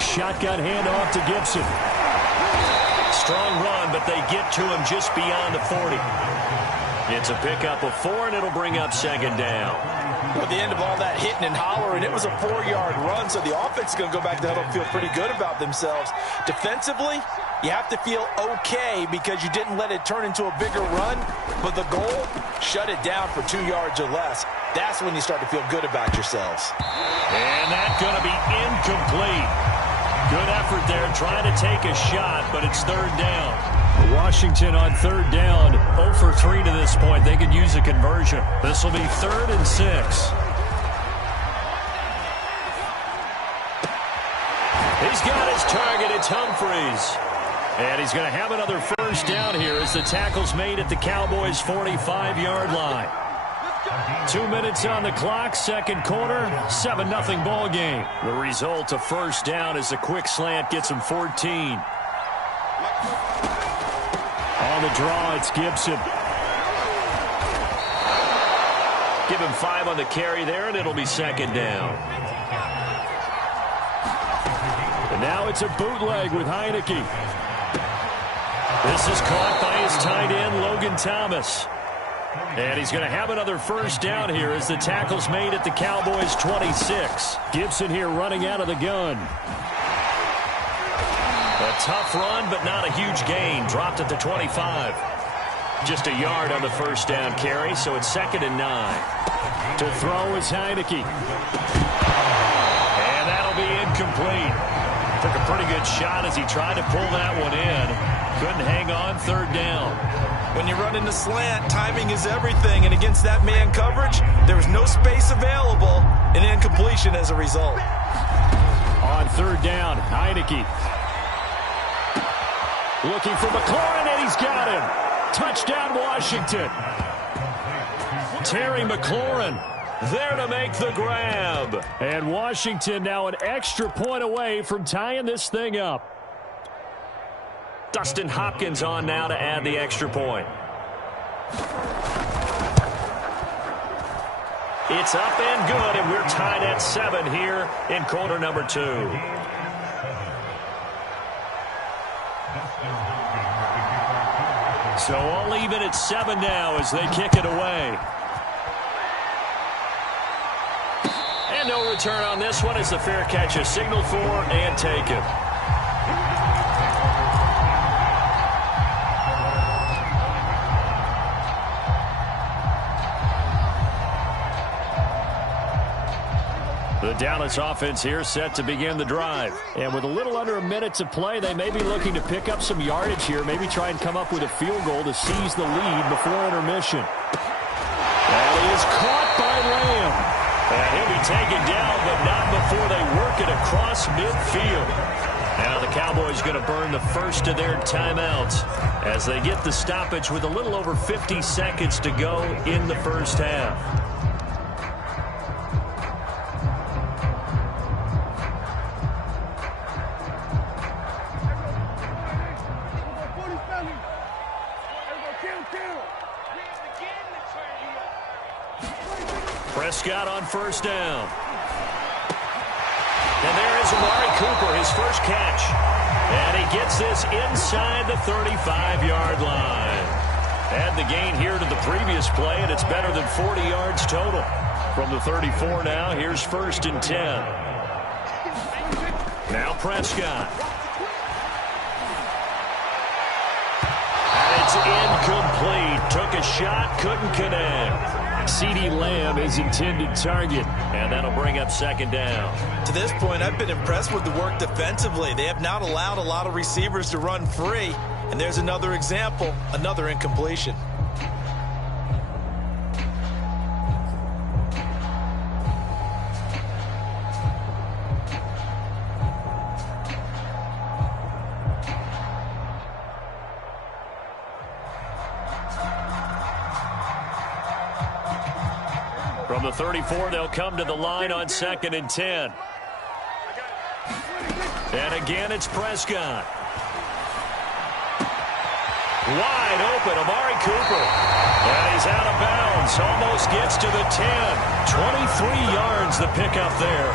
Shotgun handoff to Gibson. Strong run, but they get to him just beyond the 40. It's a pickup of 4, and it'll bring up second down. At the end of all that hitting and hollering, it was a 4-yard run, so the offense is going to go back to huddle and feel pretty good about themselves. Defensively, you have to feel okay because you didn't let it turn into a bigger run, but the goal, shut it down for 2 yards or less. That's when you start to feel good about yourselves. And that's going to be incomplete. Good effort there, trying to take a shot, but it's third down. Washington on third down, 0 for 3 to this point. They could use a conversion. This will be 3rd and 6. He's got his target. It's Humphries. And he's going to have another first down here as the tackle's made at the Cowboys' 45-yard line. 2 minutes on the clock, second quarter, 7-0 ball game. The result, a first down as the quick slant gets him 14. On the draw, it's Gibson. Give him 5 on the carry there, and it'll be second down. And now it's a bootleg with Heineke. This is caught by his tight end, Logan Thomas. And he's going to have another first down here as the tackle's made at the Cowboys' 26. Gibson here running out of the gun. A tough run, but not a huge gain. Dropped at the 25. Just a yard on the first down carry, so it's 2nd and 9. To throw is Heineke. And that'll be incomplete. Took a pretty good shot as he tried to pull that one in. Couldn't hang on, third down. When you run in the slant, timing is everything, and against that man coverage, there was no space available, and incompletion as a result. On third down, Heineke. Looking for McLaurin, and he's got him. Touchdown, Washington. Terry McLaurin there to make the grab. And Washington now an extra point away from tying this thing up. Dustin Hopkins on now to add the extra point. It's up and good, and we're tied at 7 here in quarter number 2. So all even at 7 now as they kick it away. And no return on this one as the fair catch is signaled for and taken. The Dallas offense here set to begin the drive. And with a little under a minute to play, they may be looking to pick up some yardage here, maybe try and come up with a field goal to seize the lead before intermission. And he is caught by Lamb. And he'll be taken down, but not before they work it across midfield. Now the Cowboys going to burn the first of their timeouts as they get the stoppage with a little over 50 seconds to go in the first half. Prescott on first down. And there is Amari Cooper, his first catch. And he gets this inside the 35-yard line. Add the gain here to the previous play, and it's better than 40 yards total. From the 34 now, here's 1st and 10. Now Prescott. And it's incomplete. Took a shot, couldn't connect. CeeDee Lamb is intended target, and that'll bring up 2nd down. To this point, I've been impressed with the work defensively. They have not allowed a lot of receivers to run free. And there's another example, another incompletion. From the 34, they'll come to the line on 2nd and 10. And again, it's Prescott. Wide open, Amari Cooper. And he's out of bounds. Almost gets to the 10. 23 yards the pickup there.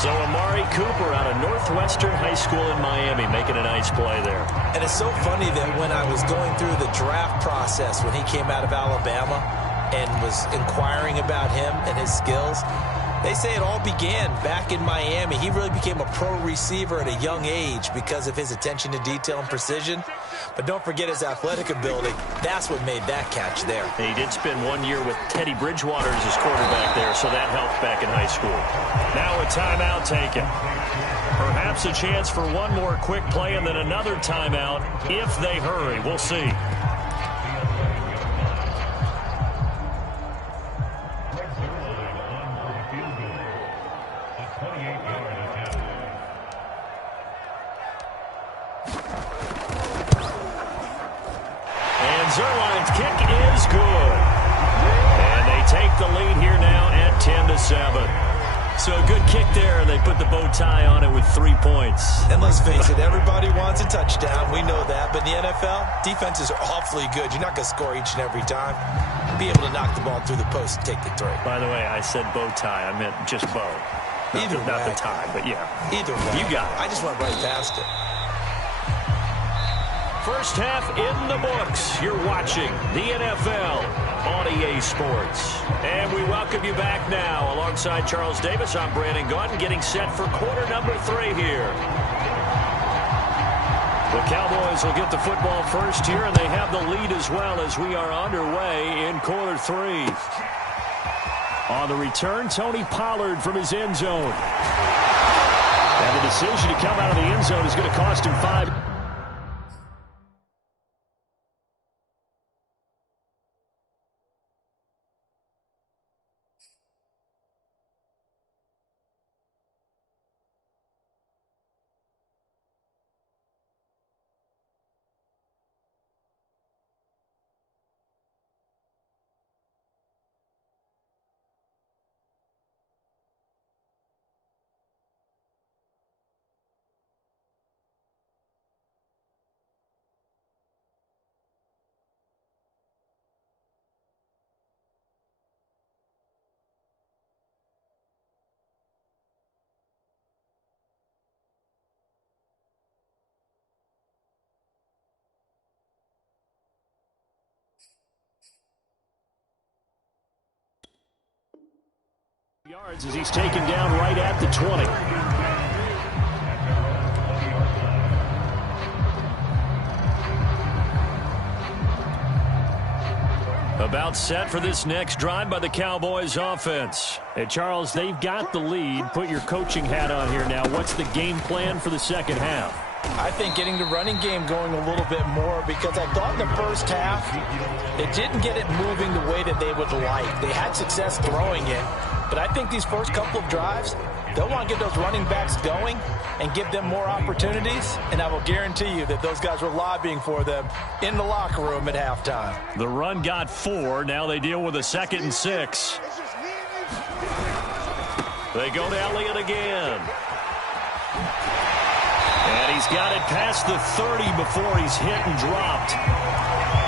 So Amari Cooper out of Northwestern High School in Miami making a nice play there. And it's so funny that when I was going through the draft process when he came out of Alabama and was inquiring about him and his skills, they say it all began back in Miami. He really became a pro receiver at a young age because of his attention to detail and precision. But don't forget his athletic ability. That's what made that catch there. He did spend 1 year with Teddy Bridgewater as his quarterback there, so that helped back in high school. Now a timeout taken. Perhaps a chance for one more quick play and then another timeout if they hurry. We'll see. Zerline's kick is good. And they take the lead here now at 10-7. So a good kick there, and they put the bow tie on it with 3 points. And let's face it, everybody wants a touchdown. We know that. But in the NFL, defenses are awfully good. You're not going to score each and every time. Be able to knock the ball through the post and take the three. By the way, I said bow tie. I meant just bow. Not the tie, but yeah. Either way. You got it. I just went right past it. First half in the books. You're watching the NFL on EA Sports. And we welcome you back now. Alongside Charles Davis, I'm Brandon Gaudin, getting set for quarter number 3 here. The Cowboys will get the football first here, and they have the lead as well as we are underway in quarter 3. On the return, Tony Pollard from his end zone. And the decision to come out of the end zone is going to cost him 5. Yards as he's taken down right at the 20. About set for this next drive by the Cowboys offense. Hey, Charles, they've got the lead. Put your coaching hat on here now. What's the game plan for the second half? I think getting the running game going a little bit more, because I thought in the first half they didn't get it moving the way that they would like. They had success throwing it, but I think these first couple of drives, they'll want to get those running backs going and give them more opportunities, and I will guarantee you that those guys were lobbying for them in the locker room at halftime. The run got 4. Now they deal with a 2nd and 6. They go to Elliott again. And he's got it past the 30 before he's hit and dropped.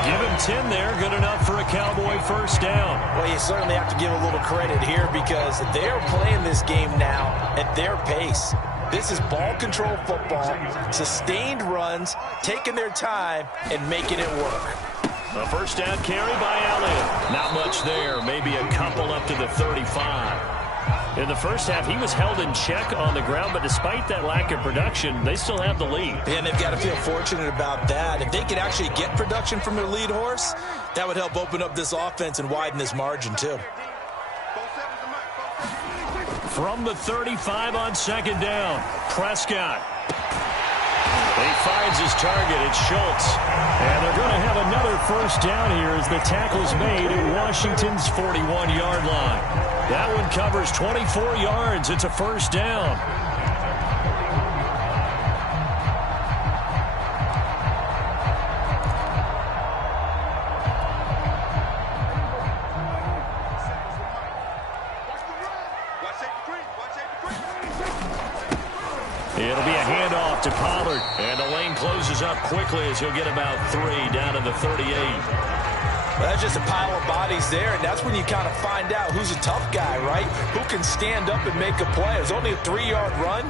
Give him 10 there. Good enough for a Cowboy first down. Well, you certainly have to give a little credit here because they're playing this game now at their pace. This is ball control football, sustained runs, taking their time, and making it work. A first down carry by Elliott. Not much there. Maybe a couple up to the 35. In the first half, he was held in check on the ground, but despite that lack of production, they still have the lead. And they've got to feel fortunate about that. If they could actually get production from their lead horse, that would help open up this offense and widen this margin, too. From the 35 on second down, Prescott. He finds his target. It's Schultz. And they're going to have another first down here as the tackle's made at Washington's 41-yard line. That one covers 24 yards. It's a first down. It'll be a handoff to Pollard. And the lane closes up quickly as he'll get about 3 down to the 38. That's just a pile of bodies there, and that's when you kind of find out who's a tough guy, right? Who can stand up and make a play. It was only a 3-yard run,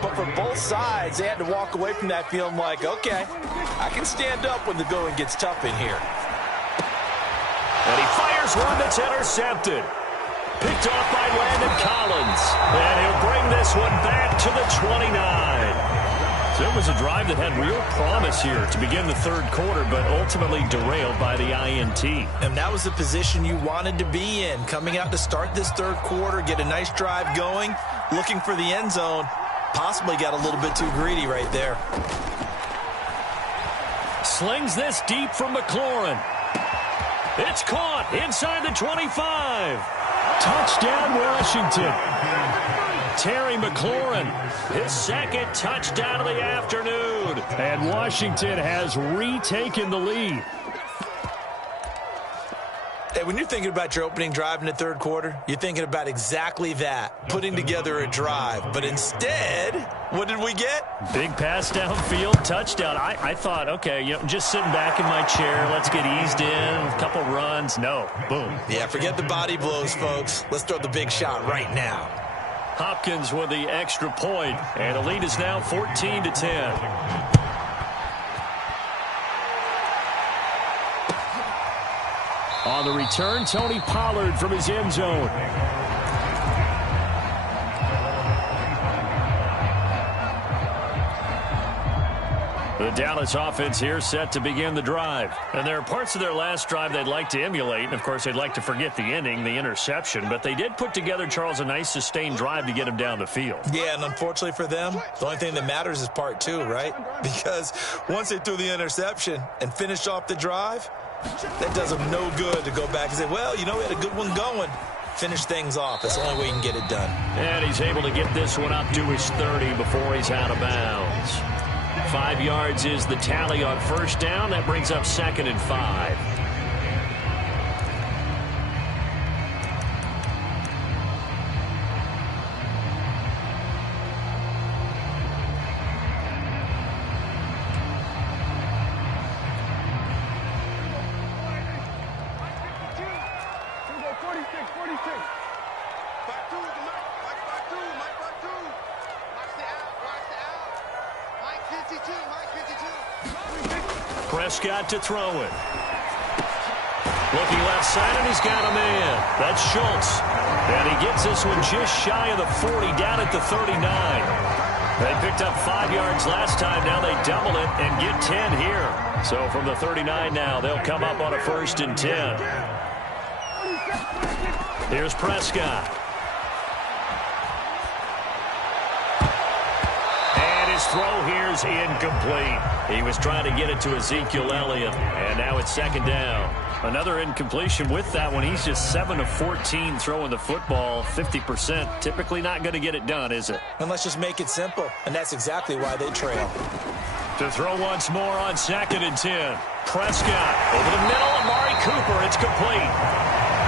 but for both sides, they had to walk away from that feeling like, okay, I can stand up when the going gets tough in here. And he fires one that's intercepted. Picked off by Landon Collins. And he'll bring this one back to the 29. So it was a drive that had real promise here to begin the third quarter, but ultimately derailed by the INT. And that was the position you wanted to be in, coming out to start this third quarter, get a nice drive going, looking for the end zone. Possibly got a little bit too greedy right there. Slings this deep from McLaurin. It's caught inside the 25. Touchdown, Washington. Terry McLaurin, his second touchdown of the afternoon. And Washington has retaken the lead. Hey, when you're thinking about your opening drive in the third quarter, you're thinking about exactly that, putting together a drive. But instead, what did we get? Big pass downfield, touchdown. I thought, okay, just sitting back in my chair, let's get eased in, a couple runs. No, boom. Yeah, forget the body blows, folks. Let's throw the big shot right now. Hopkins with the extra point, and the lead is now 14-10. On the return, Tony Pollard from his end zone. The Dallas offense here set to begin the drive. And there are parts of their last drive they'd like to emulate. And, of course, they'd like to forget the ending, the interception. But they did put together, Charles, a nice sustained drive to get him down the field. Yeah, and unfortunately for them, the only thing that matters is part 2, right? Because once they threw the interception and finished off the drive, that does them no good to go back and say, well, we had a good one going. Finish things off. That's the only way you can get it done. And he's able to get this one up to his 30 before he's out of bounds. 5 yards is the tally on first down. That brings up 2nd and 5. Prescott to throw it. Looking left side, and he's got a man. That's Schultz. And he gets this one just shy of the 40, down at the 39. They picked up 5 yards last time. Now they double it and get 10 here. So from the 39 now, they'll come up on a 1st and 10. Here's Prescott. His throw here's incomplete. He was trying to get it to Ezekiel Elliott, and now it's 2nd down. Another incompletion with that one. He's just 7 of 14 throwing the football, 50%. Typically not going to get it done, is it? And let's just make it simple, and that's exactly why they trail. To throw once more on 2nd and 10. Prescott over the middle. Amari Cooper. It's complete.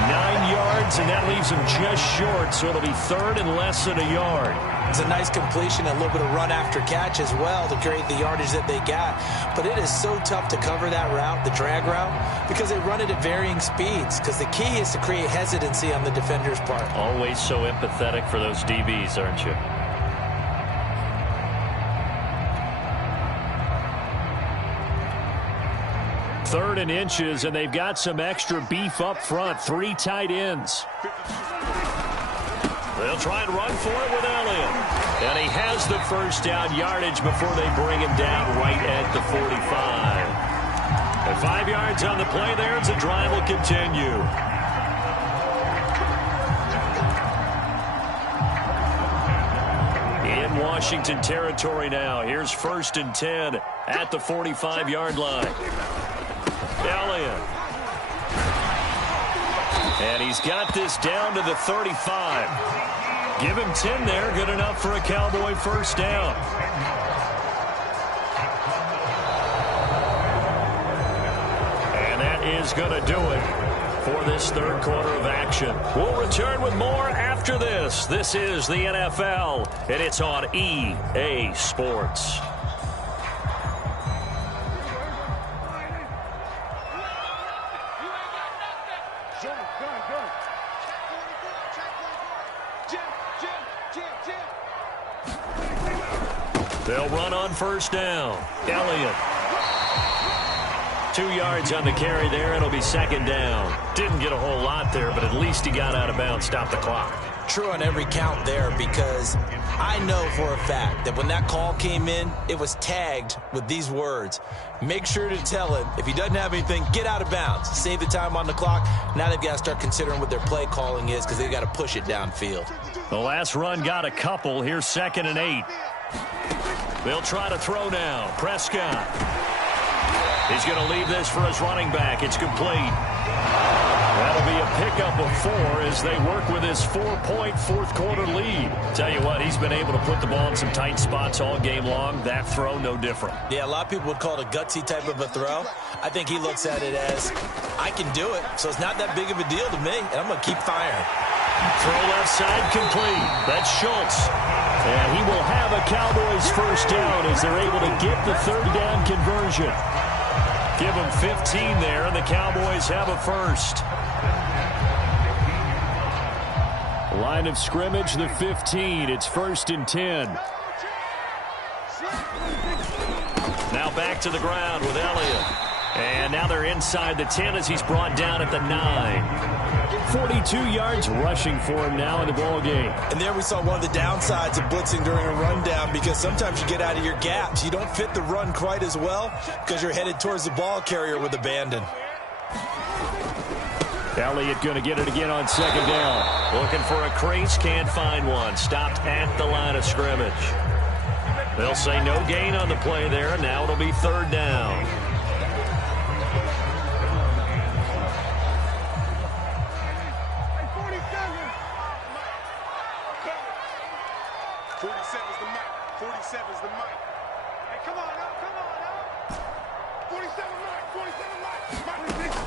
9 yards, and that leaves him just short, so it'll be third and less than a yard. It's a nice completion, a little bit of run after catch as well to create the yardage that they got. But it is so tough to cover that route, the drag route, because they run it at varying speeds. Because the key is to create hesitancy on the defender's part. Always so empathetic for those DBs, aren't you? Third and inches, and they've got some extra beef up front. 3 tight ends. They'll try and run for it with Elliott. And he has the first down yardage before they bring him down right at the 45. And 5 yards on the play there as the drive will continue. In Washington territory now. Here's 1st and 10 at the 45-yard line. Elliott. And he's got this down to the 35. Give him 10 there. Good enough for a Cowboy first down. And that is going to do it for this third quarter of action. We'll return with more after this. This is the NFL, and it's on EA Sports. They'll run on first down. Elliott. 2 yards on the carry there. It'll be second down. Didn't get a whole lot there, but at least he got out of bounds. Stop the clock. True on every count there, because I know for a fact that when that call came in, it was tagged with these words. Make sure to tell him, if he doesn't have anything, get out of bounds. Save the time on the clock. Now they've got to start considering what their play calling is, because they've got to push it downfield. The last run got a couple. Here's 2nd and 8. They'll try to throw now. Prescott. He's going to leave this for his running back. It's complete. That'll be a pickup of 4 as they work with his 4-point fourth quarter lead. Tell you what, he's been able to put the ball in some tight spots all game long. That throw, no different. Yeah, a lot of people would call it a gutsy type of a throw. I think he looks at it as, I can do it, so it's not that big of a deal to me, and I'm going to keep firing. Throw left side complete. That's Schultz. And he will have a Cowboys first down as they're able to get the third down conversion. Give them 15 there, and the Cowboys have a first. Line of scrimmage, the 15. It's 1st and 10. Now back to the ground with Elliott. And now they're inside the 10 as he's brought down at the 9. 42 yards rushing for him now in the ball game. And there we saw one of the downsides of blitzing during a rundown, because sometimes you get out of your gaps. You don't fit the run quite as well because you're headed towards the ball carrier with abandon. Elliott going to get it again on 2nd down. Looking for a crease, can't find one. Stopped at the line of scrimmage. They'll say no gain on the play there. Now it'll be 3rd down.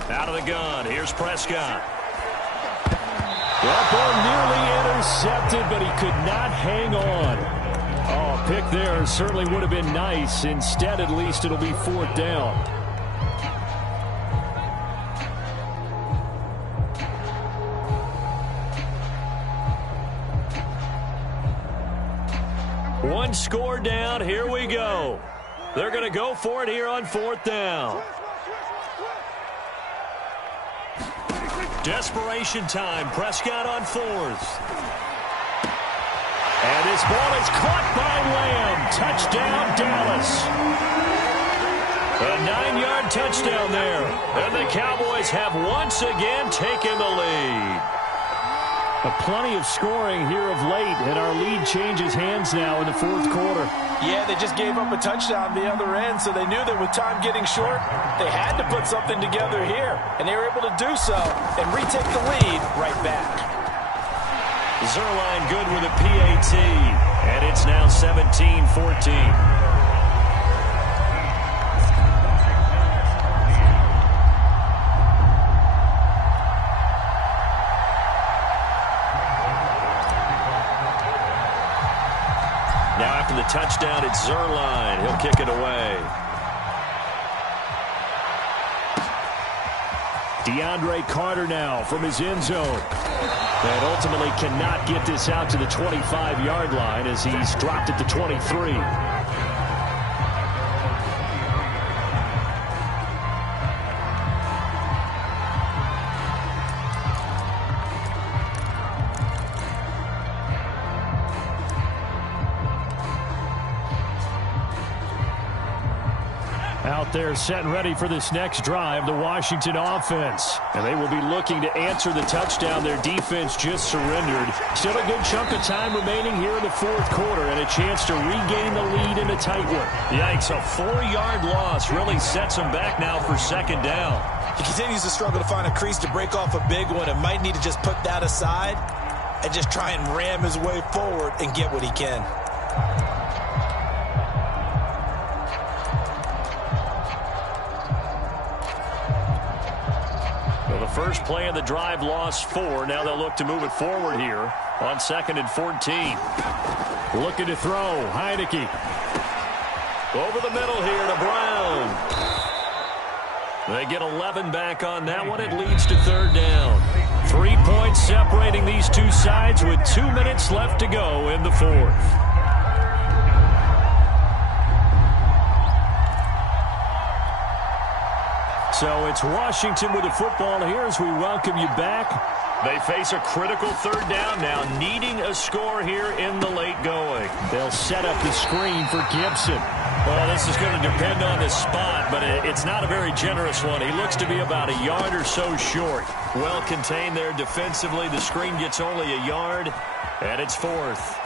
Out of the gun, here's Prescott. That ball nearly intercepted, but he could not hang on. Oh, pick there certainly would have been nice. Instead, at least it'll be 4th down. One score down, here we go. They're going to go for it here on 4th down. Desperation time. Prescott on 4th. And this ball is caught by Lamb. Touchdown, Dallas. A 9-yard touchdown there. And the Cowboys have once again taken the lead. Plenty of scoring here of late, and our lead changes hands now in the 4th quarter. Yeah, they just gave up a touchdown the other end, so they knew that with time getting short, they had to put something together here. And they were able to do so and retake the lead right back. Zerline good with a PAT, and it's now 17-14. Now after the touchdown, it's Zerline. He'll kick it away. DeAndre Carter now from his end zone. And ultimately cannot get this out to the 25-yard line as he's dropped at the 23. Out there set and ready for this next drive, the Washington offense. And they will be looking to answer the touchdown their defense just surrendered. Still a good chunk of time remaining here in the fourth quarter and a chance to regain the lead in a tight one. Yikes, a 4-yard loss really sets him back now for second down. He continues to struggle to find a crease to break off a big one and might need to just put that aside and just try and ram his way forward and get what he can. First play of the drive lost 4. Now they'll look to move it forward here on 2nd and 14. Looking to throw. Heineke. Over the middle here to Brown. They get 11 back on that one. It leads to 3rd down. 3 points separating these two sides with 2 minutes left to go in the fourth. So it's Washington with the football here as we welcome you back. They face a critical 3rd down now, needing a score here in the late going. They'll set up the screen for Gibson. Well, this is going to depend on the spot, but it's not a very generous one. He looks to be about a yard or so short. Well contained there defensively. The screen gets only a yard, and it's 4th.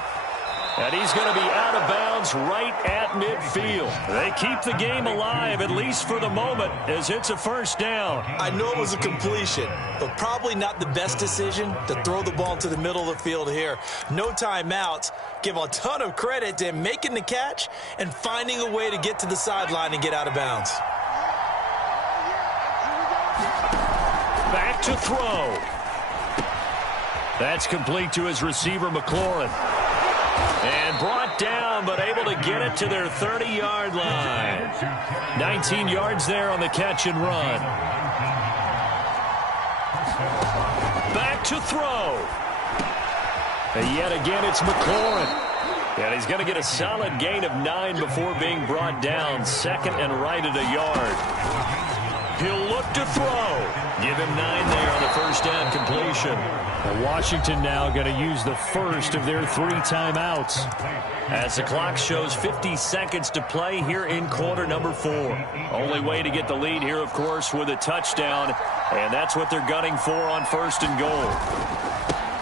And he's going to be out of bounds right at midfield. They keep the game alive, at least for the moment, as it's a 1st down. I know it was a completion, but probably not the best decision to throw the ball to the middle of the field here. No timeouts. Give a ton of credit to him making the catch and finding a way to get to the sideline and get out of bounds. Back to throw. That's complete to his receiver, McLaurin. And brought down, but able to get it to their 30-yard line. 19 yards there on the catch and run. Back to throw. And yet again, it's McLaurin. And he's going to get a solid gain of 9 before being brought down. 2nd and right at a yard. He'll look to throw. Give him 9 there on the 1st down completion. And Washington now going to use the first of their 3 timeouts. As the clock shows 50 seconds to play here in quarter number 4. Only way to get the lead here, of course, with a touchdown. And that's what they're gunning for on 1st and goal.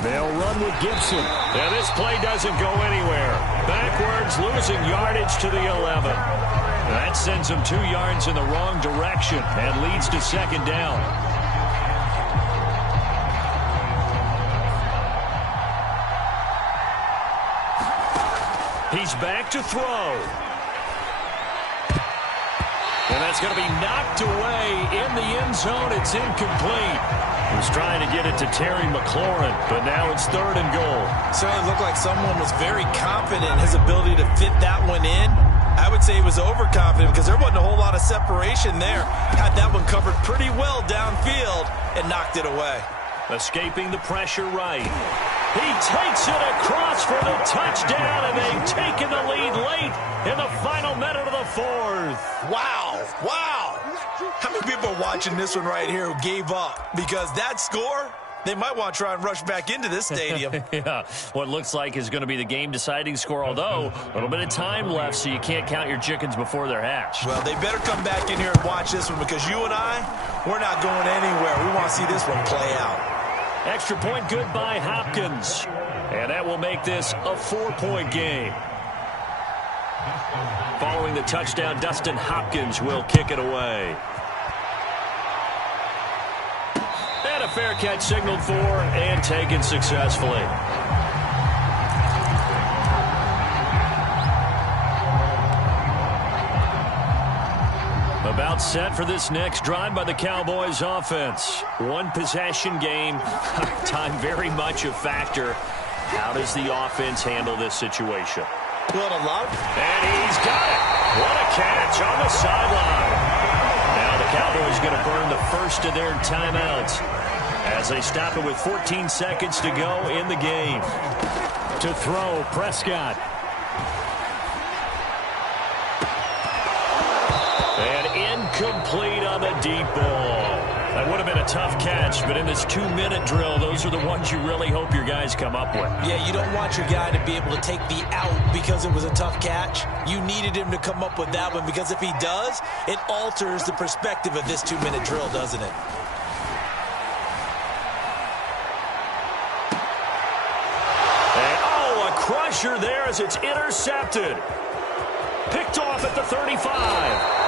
They'll run with Gibson. And this play doesn't go anywhere. Backwards, losing yardage to the 11. That sends him 2 yards in the wrong direction and leads to 2nd down. He's back to throw. And that's going to be knocked away in the end zone. It's incomplete. He was trying to get it to Terry McLaurin, but now it's 3rd and goal. Certainly looked like someone was very confident in his ability to fit that one in. I would say he was overconfident because there wasn't a whole lot of separation there. Had that one covered pretty well downfield and knocked it away. Escaping the pressure right. He takes it across for the touchdown, and they've taken the lead late in the final minute of the 4th. Wow. Wow. How many people are watching this one right here who gave up? Because that score, they might want to try and rush back into this stadium. Yeah, what looks like is going to be the game-deciding score, although a little bit of time left, so you can't count your chickens before they're hatched. Well, they better come back in here and watch this one because you and I, we're not going anywhere. We want to see this one play out. Extra point good by Hopkins. And that will make this a 4-point game. Following the touchdown, Dustin Hopkins will kick it away. And a fair catch signaled for and taken successfully. About set for this next drive by the Cowboys offense. 1 possession game. Time very much a factor. How does the offense handle this situation? Well, a lot. And he's got it. What a catch on the sideline. Now the Cowboys going to burn the first of their timeouts as they stop it with 14 seconds to go in the game. To throw, Prescott. And incomplete on the deep ball. That would have been a tough catch, but in this 2-minute drill, those are the ones you really hope your guys come up with. Yeah, you don't want your guy to be able to take the out because it was a tough catch. You needed him to come up with that one because if he does, it alters the perspective of this 2-minute drill, doesn't it? And, oh, a crusher there as it's intercepted. Picked off at the 35.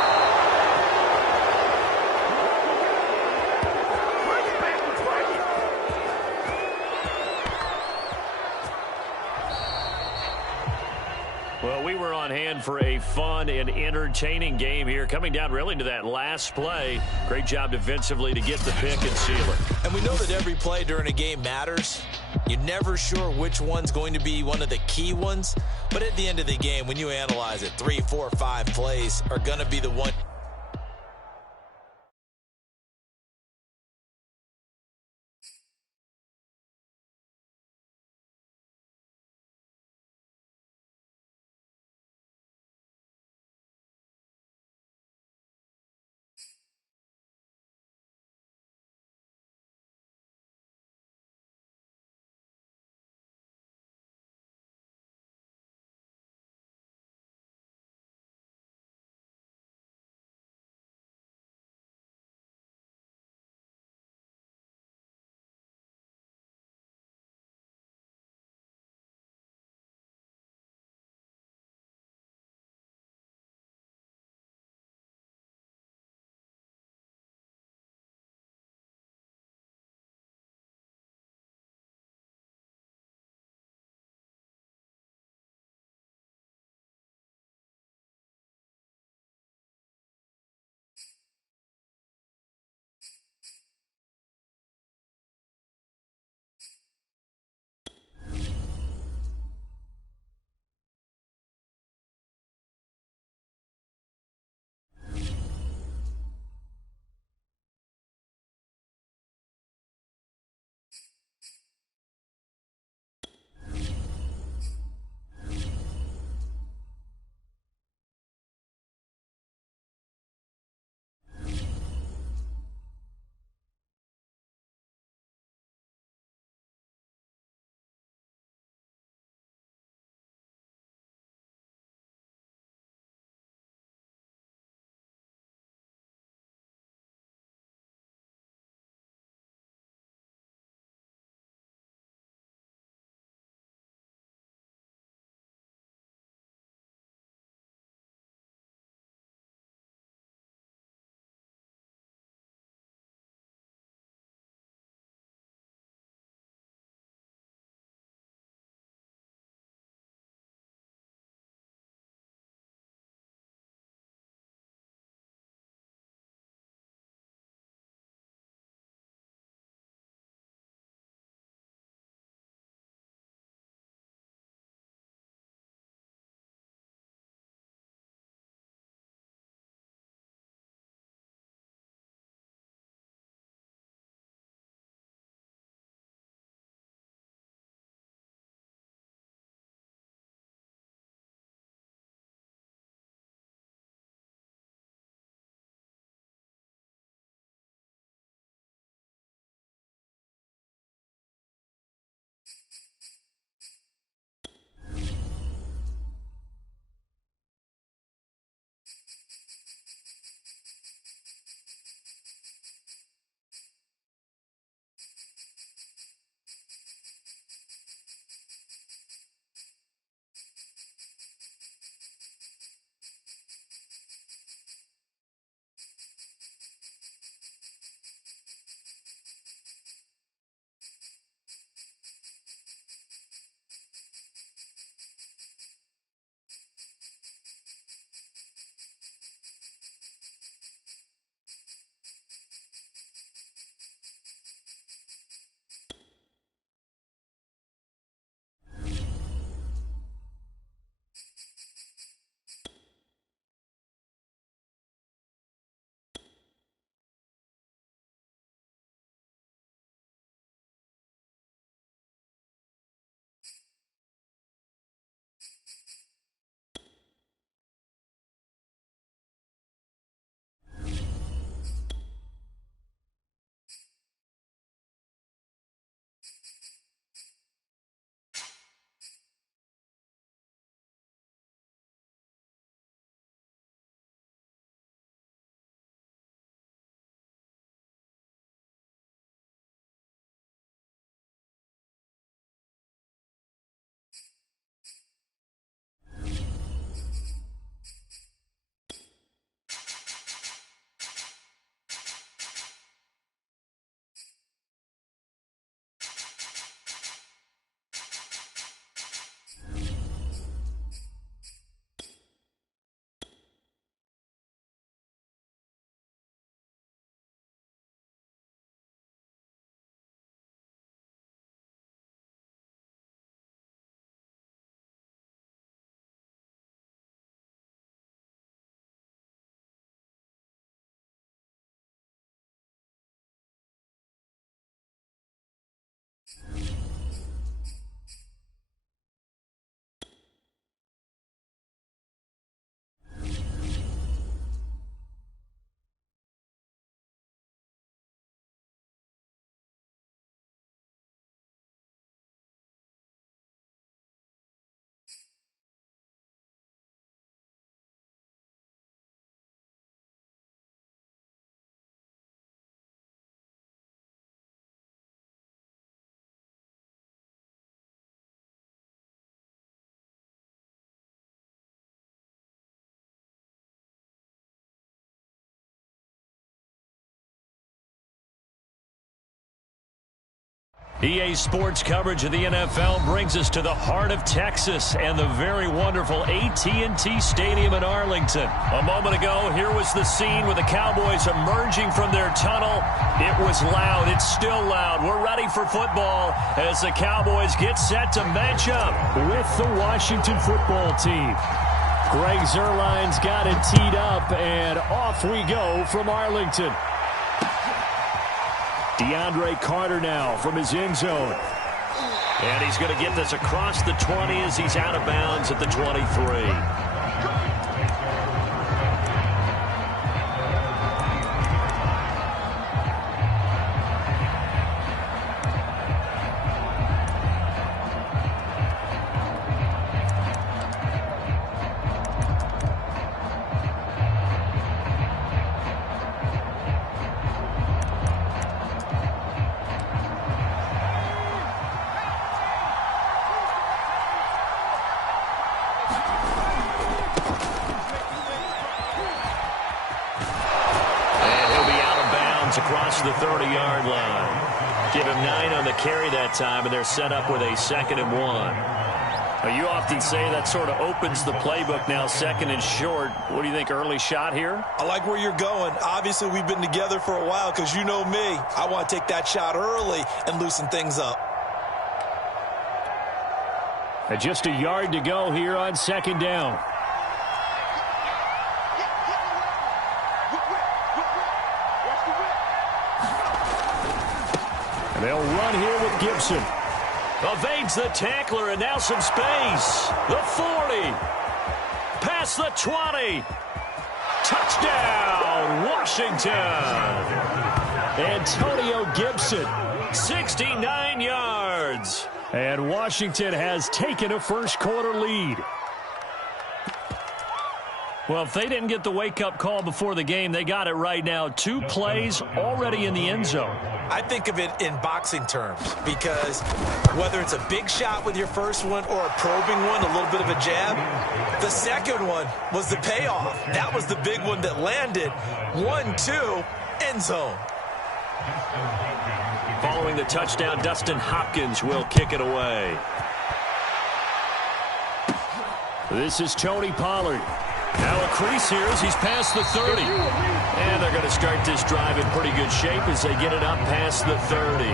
Well, we were on hand for a fun and entertaining game here. Coming down really to that last play. Great job defensively to get the pick and seal it. And we know that every play during a game matters. You're never sure which one's going to be one of the key ones. But at the end of the game, when you analyze it, 3, 4, 5 plays are going to be the one. EA Sports coverage of the NFL brings us to the heart of Texas and the very wonderful AT&T Stadium in Arlington. A moment ago, here was the scene with the Cowboys emerging from their tunnel. It was loud. It's still loud. We're ready for football as the Cowboys get set to match up with the Washington football team. Greg Zuerlein's got it teed up, and off we go from Arlington. DeAndre Carter now from his end zone. And he's going to get this across the 20 as he's out of bounds at the 23. Across the 30-yard line. Give him 9 on the carry that time, and they're set up with a 2nd and 1. Now, you often say that sort of opens the playbook now, 2nd and short. What do you think, early shot here? I like where you're going. Obviously, we've been together for a while because you know me. I want to take that shot early and loosen things up. And just a yard to go here on 2nd down. And they'll run here with Gibson. Evades the tackler, and now some space. The 40. Past the 20. Touchdown, Washington. Antonio Gibson. 69 yards. And Washington has taken a first-quarter lead. Well, if they didn't get the wake-up call before the game, they got it right now. 2 plays already in the end zone. I think of it in boxing terms because whether it's a big shot with your first one or a probing one, a little bit of a jab, the second one was the payoff. That was the big one that landed. 1-2, end zone. Following the touchdown, Dustin Hopkins will kick it away. This is Tony Pollard. Now a crease here as he's past the 30. And they're going to start this drive in pretty good shape as they get it up past the 30.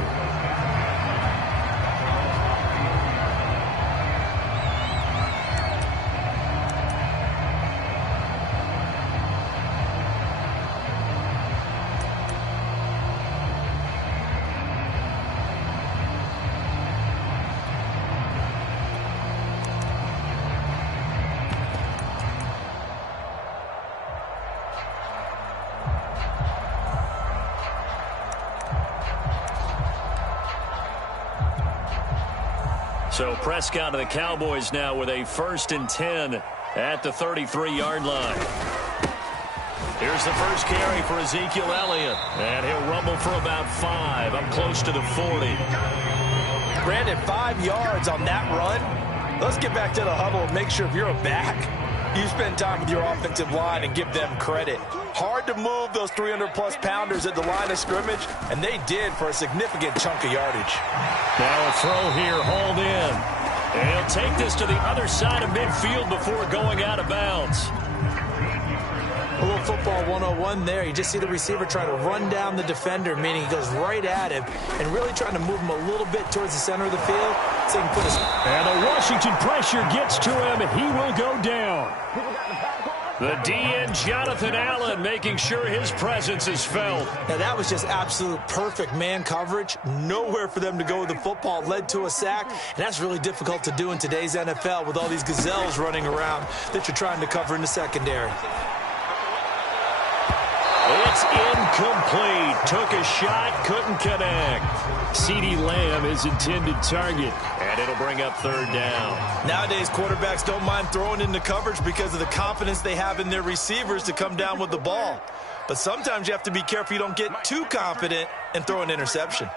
So Prescott and the Cowboys now with a 1st and 10 at the 33-yard line. Here's the first carry for Ezekiel Elliott. And he'll rumble for about 5, up close to the 40. Brandon, 5 yards on that run. Let's get back to the huddle and make sure if you're a back, you spend time with your offensive line and give them credit. Hard to move those 300-plus pounders at the line of scrimmage, and they did for a significant chunk of yardage. Now a throw here, hauled in. And he'll take this to the other side of midfield before going out of bounds. A little football 101 there. You just see the receiver trying to run down the defender, meaning he goes right at him and really trying to move him a little bit towards the center of the field so he can put his... And the Washington pressure gets to him, and he will go down. The DN, Jonathan Allen, making sure his presence is felt. Now, that was just absolute perfect man coverage. Nowhere for them to go with the football. Led to a sack, and that's really difficult to do in today's NFL with all these gazelles running around that you're trying to cover in the secondary. It's incomplete. Took a shot, couldn't connect. CeeDee Lamb is intended target. And it'll bring up 3rd down. Nowadays, quarterbacks don't mind throwing into coverage because of the confidence they have in their receivers to come down with the ball. But sometimes you have to be careful you don't get too confident and throw an interception.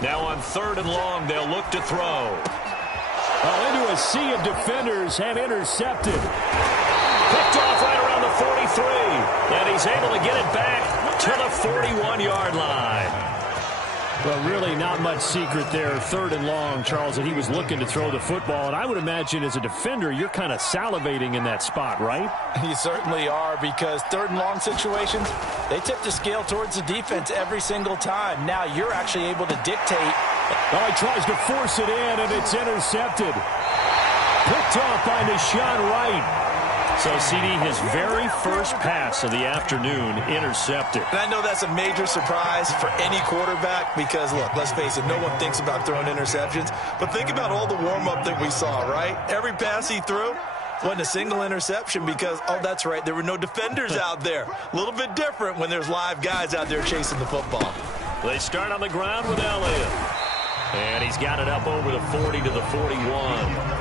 Now on 3rd and long, they'll look to throw. Into a sea of defenders and intercepted. Picked off right around the 43, and he's able to get it back to the 41-yard line. Well, really not much secret there. 3rd and long, Charles, that he was looking to throw the football. And I would imagine as a defender, you're kind of salivating in that spot, right? You certainly are, because 3rd and long situations, they tip the scale towards the defense every single time. Now you're actually able to dictate. Oh, he tries to force it in, and it's intercepted. Picked off by Deshaun Wright. So, CD, his very first pass of the afternoon intercepted. And I know that's a major surprise for any quarterback because, look, let's face it, no one thinks about throwing interceptions. But think about all the warm-up that we saw, right? Every pass he threw wasn't a single interception because, oh, that's right, there were no defenders out there. A little bit different when there's live guys out there chasing the football. They start on the ground with Elliott. And he's got it up over the 40 to the 41.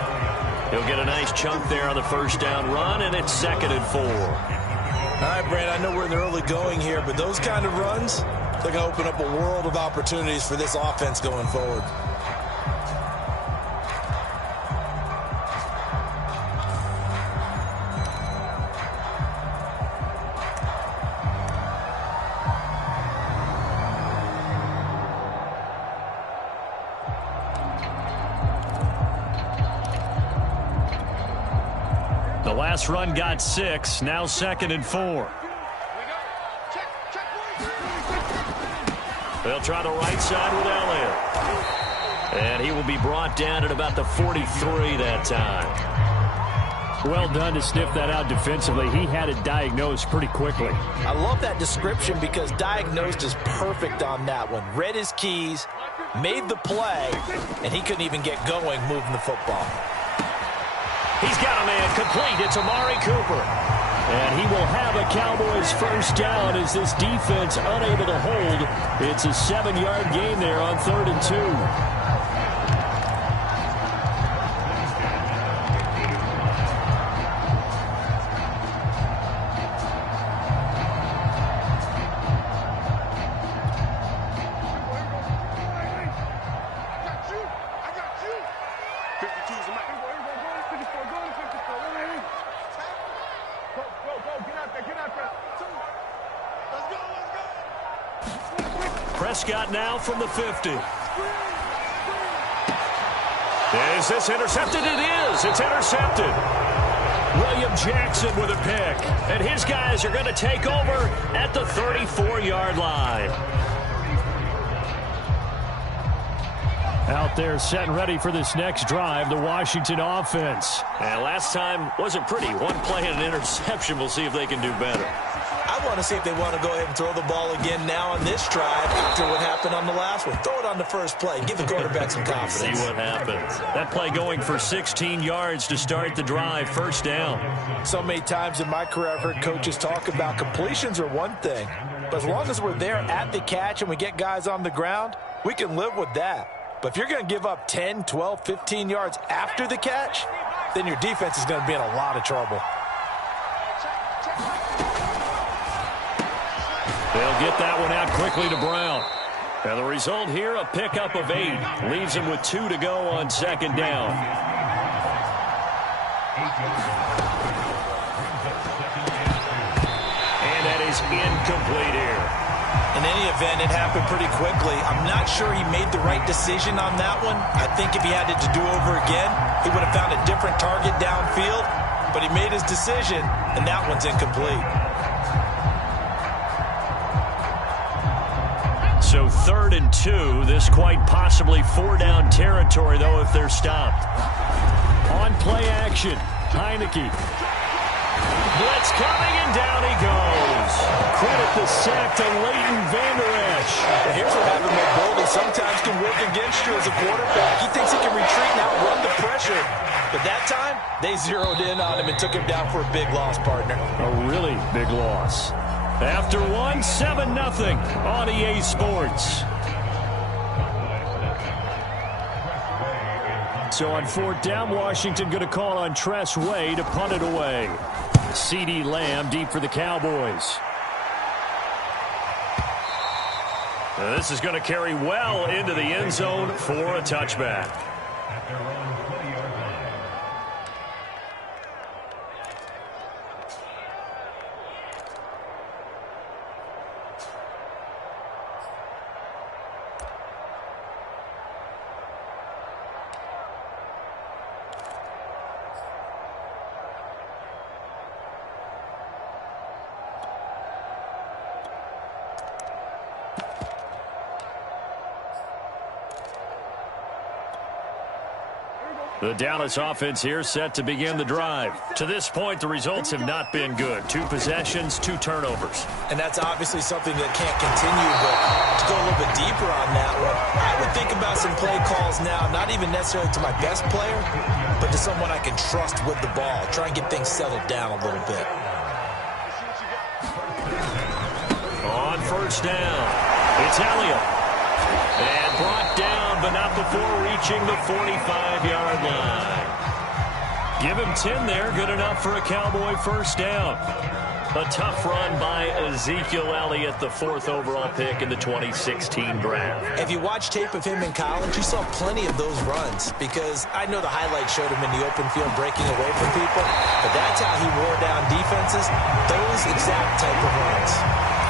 He'll get a nice chunk there on the first down run, and it's 2nd and 4. All right, Brand, I know we're in the early going here, but those kind of runs, they're going to open up a world of opportunities for this offense going forward. The last run got 6, now 2nd and 4. They'll try the right side with Elliott. And he will be brought down at about the 43 that time. Well done to sniff that out defensively. He had it diagnosed pretty quickly. I love that description because diagnosed is perfect on that one. Read his keys, made the play, and he couldn't even get going moving the football. He's got a man complete. It's Amari Cooper. And he will have a Cowboys first down as this defense unable to hold. It's a 7-yard gain there on 3rd and 2. Prescott now from the 50. Is this intercepted? It is. It's intercepted. William Jackson with a pick. And his guys are going to take over at the 34-yard line. Out there set and ready for this next drive, the Washington offense. And last time wasn't pretty. One play and an interception. We'll see if they can do better. I want to see if they want to go ahead and throw the ball again now on this drive after what happened on the last one. Throw it on the first play. Give the quarterback some confidence. See what happens. That play going for 16 yards to start the drive. First down. So many times in my career I've heard coaches talk about completions are one thing. But as long as we're there at the catch and we get guys on the ground, we can live with that. But if you're going to give up 10, 12, 15 yards after the catch, then your defense is going to be in a lot of trouble. They'll get that one out quickly to Brown. And the result here, a pickup of 8. Leaves him with 2 to go on 2nd down. And that is incomplete here. In any event, it happened pretty quickly. I'm not sure he made the right decision on that one. I think if he had it to do over again, he would have found a different target downfield. But he made his decision, and that one's incomplete. So 3rd and 2. This quite possibly 4-down territory, though, if they're stopped. On play action, Heineke. Blitz coming, and down he goes. Credit the sack to Leighton Vander Esch. And here's what having mobility sometimes can work against you as a quarterback. He thinks he can retreat and outrun the pressure. But that time, they zeroed in on him and took him down for a big loss, partner. A really big loss. After 1, 7-0 on EA Sports. So on 4th down, Washington going to call on Tress Way to punt it away. CeeDee Lamb deep for the Cowboys. This is going to carry well into the end zone for a touchback. The Dallas offense here set to begin the drive. To this point, the results have not been good. 2 possessions, 2 turnovers. And that's obviously something that can't continue, but to go a little bit deeper on that one, I would think about some play calls now, not even necessarily to my best player, but to someone I can trust with the ball. Try and get things settled down a little bit. On first down, it's Elliott. And brought down, but not before reaching the 45-yard line. Give him 10 there, good enough for a Cowboy first down. A tough run by Ezekiel Elliott, the 4th overall pick in the 2016 draft. If you watch tape of him in college, you saw plenty of those runs, because I know the highlights showed him in the open field breaking away from people, but that's how he wore down defenses, those exact type of runs.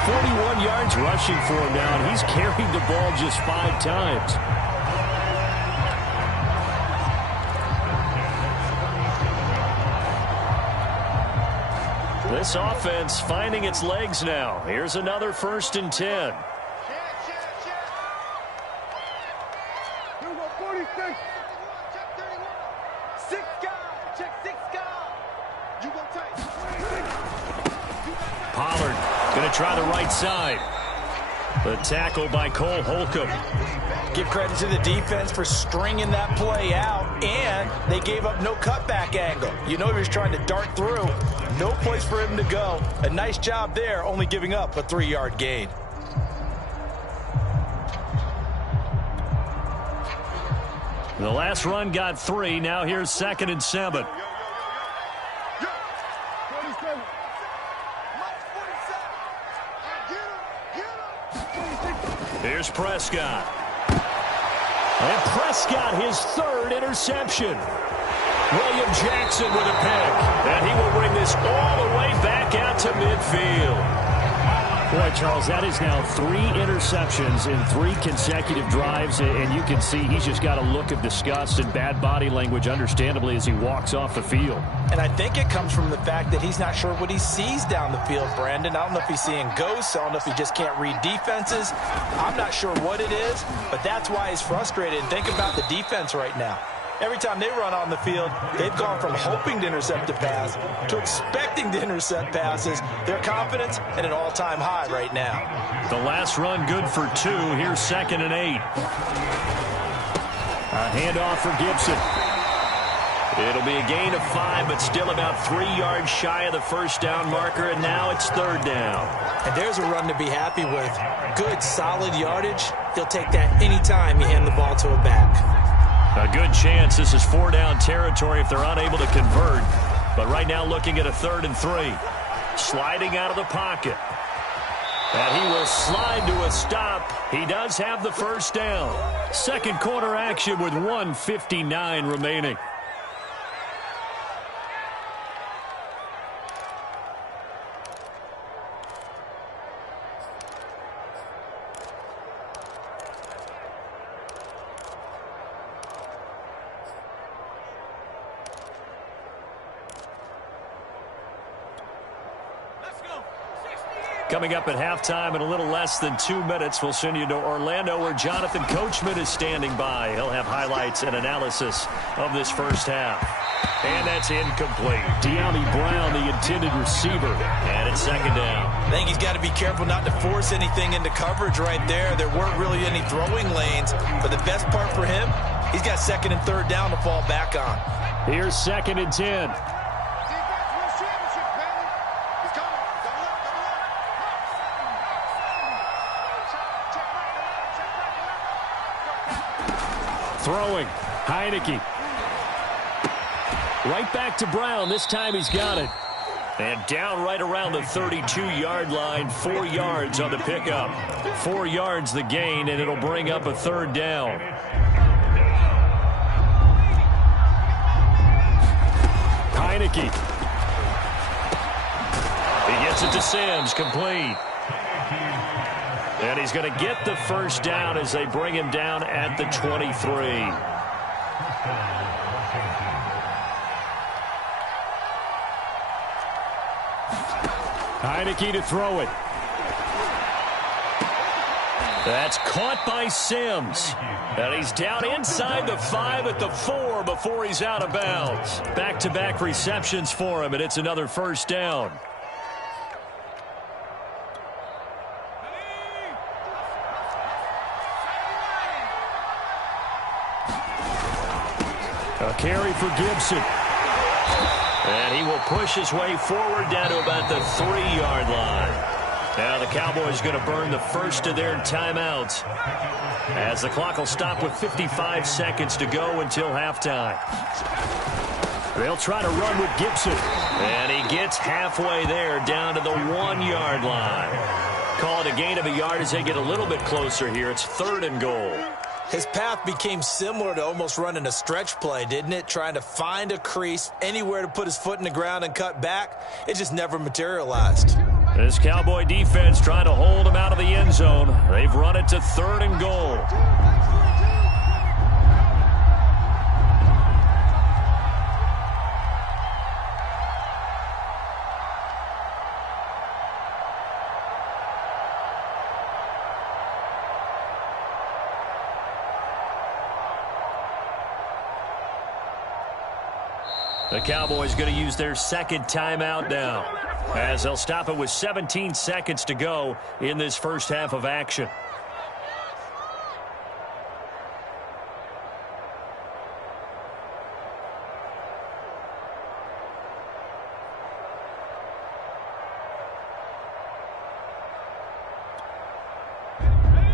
41 yards rushing for him now, and he's carried the ball just 5 times. This offense finding its legs now. Here's another 1st and 10. Pollard going to try the right side. The tackle by Cole Holcomb. Give credit to the defense for stringing that play out, and they gave up no cutback angle. You know he was trying to dart through. No place for him to go. A nice job there, only giving up a 3-yard gain. The last run got 3. Now here's 2nd and 7. Here's Prescott. And Prescott, his 3rd interception. William Jackson with a pick. And he will bring this all the way back out to midfield. Boy, Charles, that is now 3 interceptions in 3 consecutive drives, and you can see he's just got a look of disgust and bad body language, understandably, as he walks off the field. And I think it comes from the fact that he's not sure what he sees down the field, Brandon. I don't know if he's seeing ghosts. I don't know if he just can't read defenses. I'm not sure what it is, but that's why he's frustrated. And think about the defense right now. Every time they run on the field, they've gone from hoping to intercept a pass to expecting to intercept passes. Their confidence at an all-time high right now. The last run good for 2. Here's 2nd and 8. A handoff for Gibson. It'll be a gain of 5, but still about 3 yards shy of the first down marker, and now it's 3rd down. And there's a run to be happy with. Good, solid yardage. They'll take that anytime you hand the ball to a back. A good chance this is 4-down territory if they're unable to convert. But right now looking at a 3rd and 3. Sliding out of the pocket. And he will slide to a stop. He does have the first down. 2nd quarter action with 1:59 remaining. Coming up at halftime in a little less than 2 minutes, we'll send you to Orlando where Jonathan Coachman is standing by. He'll have highlights and analysis of this first half. And that's incomplete. De'Ami Brown, the intended receiver. And it's 2nd down. I think he's got to be careful not to force anything into coverage right there. There weren't really any throwing lanes. But the best part for him, he's got 2nd and 3rd down to fall back on. Here's 2nd and 10. Throwing. Heineke. Right back to Brown. This time he's got it. And down right around the 32-yard line. 4 yards on the pickup. 4 yards the gain, and it'll bring up a 3rd down. Heineke. He gets it to Sims. Complete. And he's going to get the first down as they bring him down at the 23. Heineke to throw it. That's caught by Sims. And he's down inside the 5 at the 4 before he's out of bounds. Back-to-back receptions for him, and it's another first down. A carry for Gibson. And he will push his way forward down to about the 3-yard line. Now the Cowboys going to burn the first of their timeouts as the clock will stop with 55 seconds to go until halftime. They'll try to run with Gibson. And he gets halfway there down to the 1-yard line. Call it a gain of a yard as they get a little bit closer here. It's 3rd and goal. His path became similar to almost running a stretch play, didn't it? Trying to find a crease, anywhere to put his foot in the ground and cut back. It just never materialized. This Cowboy defense trying to hold him out of the end zone. They've run it to 3rd and goal. The Cowboys going to use their second timeout now, as they'll stop it with 17 seconds to go in this first half of action.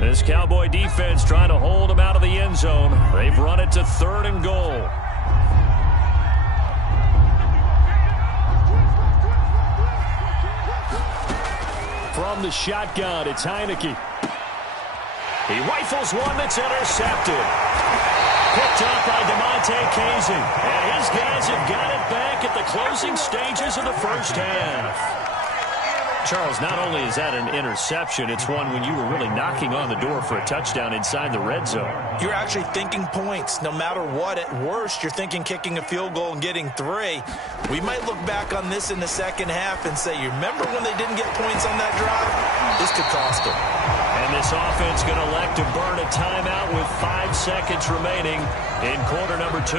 This Cowboy defense trying to hold them out of the end zone. They've run it to 3rd and goal. From the shotgun, it's Heineke. He rifles one that's intercepted. Picked up by DeMonte Kazin. And his guys have got it back at the closing stages of the first half. Charles, not only is that an interception, it's one when you were really knocking on the door for a touchdown inside the red zone. You're actually thinking points. No matter what, at worst, you're thinking kicking a field goal and getting 3. We might look back on this in the second half and say, you remember when they didn't get points on that drive? This could cost them. And this offense going to elect to burn a timeout with 5 seconds remaining in quarter number 2.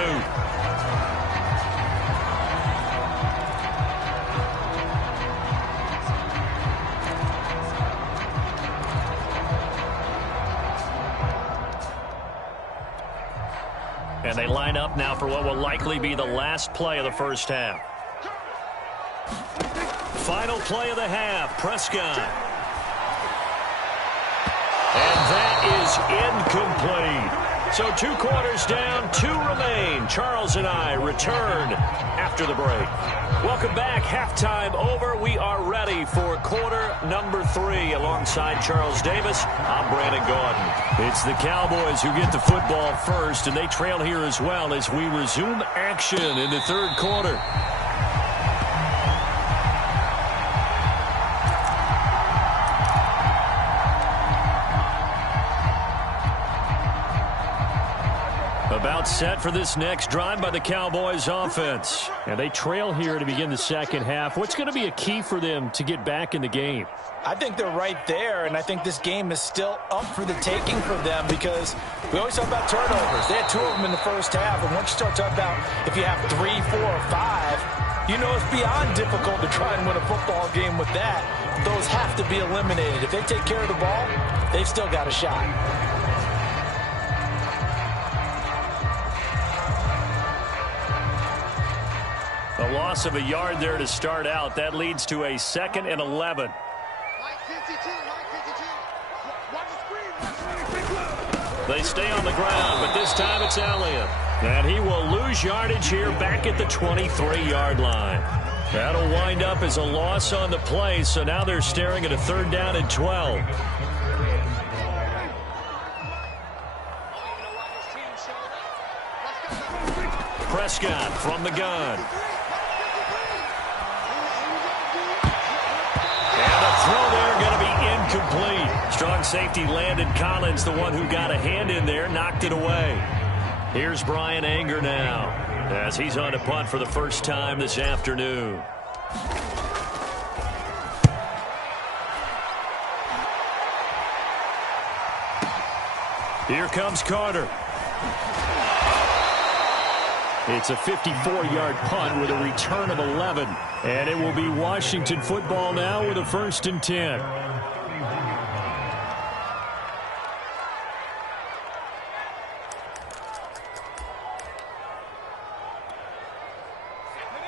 And they line up now for what will likely be the last play of the first half. Final play of the half, Prescott. And that is incomplete. So 2 quarters down, 2 remain. Charles and I return after the break. Welcome back. Halftime over. We are ready for quarter number 3. Alongside Charles Davis, I'm Brandon Gaudin. It's the Cowboys who get the football first, and they trail here as well as we resume action in the 3rd quarter. About set for this next drive by the Cowboys offense. And they trail here to begin the second half. What's going to be a key for them to get back in the game? I think they're right there, and I think this game is still up for the taking for them because we always talk about turnovers. They had 2 of them in the first half, and once you start talking about if you have 3, 4, or 5, you know it's beyond difficult to try and win a football game with that. Those have to be eliminated. If they take care of the ball, they've still got a shot. A loss of a yard there to start out. That leads to a 2nd and 11. They stay on the ground, but this time it's Elliott. And he will lose yardage here back at the 23-yard line. That'll wind up as a loss on the play, so now they're staring at a 3rd down and 12. Prescott from the gun. And the throw there going to be incomplete. Strong safety Landon Collins, the one who got a hand in there, knocked it away. Here's Brian Anger now as he's on to punt for the first time this afternoon. Here comes Carter. It's a 54-yard punt with a return of 11. And it will be Washington football now with a 1st and 10.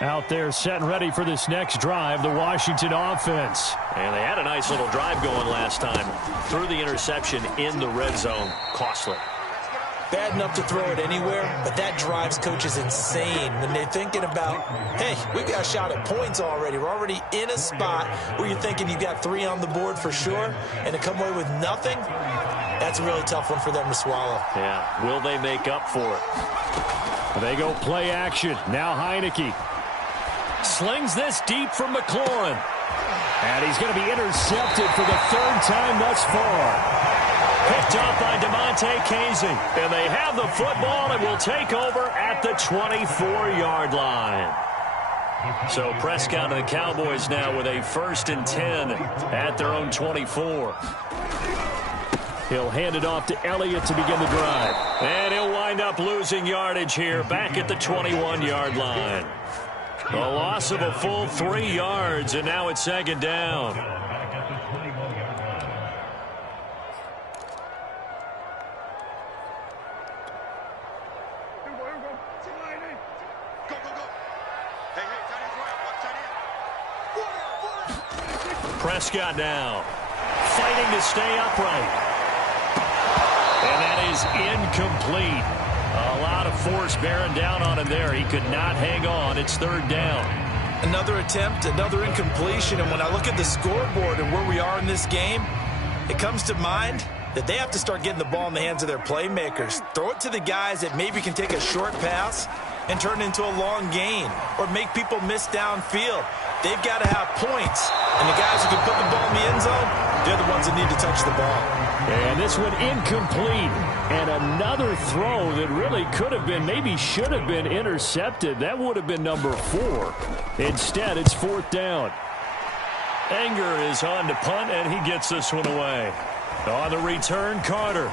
Out there set and ready for this next drive, the Washington offense. And they had a nice little drive going last time. Threw the interception in the red zone. Costly. Bad enough to throw it anywhere, but that drives coaches insane when they're thinking about, hey, we got a shot at points already. We're already in a spot where you're thinking you got 3 on the board for sure, and to come away with nothing, that's a really tough one for them to swallow. Yeah, will they make up for it? They go play action. Now Heineke slings this deep from McLaurin. And he's going to be intercepted for the 3rd time thus far. Picked up by DeMonte Casey. And they have the football and will take over at the 24-yard line. So Prescott and the Cowboys now with a 1st and 10 at their own 24. He'll hand it off to Elliott to begin the drive. And he'll wind up losing yardage here back at the 21-yard line. A loss of a full 3 yards, and now it's 2nd down. Prescott now fighting to stay upright. And that is incomplete. A lot of force bearing down on him there. He could not hang on. It's 3rd down. Another attempt, another incompletion. And when I look at the scoreboard and where we are in this game, it comes to mind that they have to start getting the ball in the hands of their playmakers. Throw it to the guys that maybe can take a short pass and turn it into a long gain or make people miss downfield. They've got to have points. And the guys who can put the ball in the end zone, they're the ones that need to touch the ball. And this one incomplete. And another throw that really could have been, maybe should have been intercepted. That would have been number 4. Instead, it's 4th down. Anger is on to punt, and he gets this one away. On the return, Carter.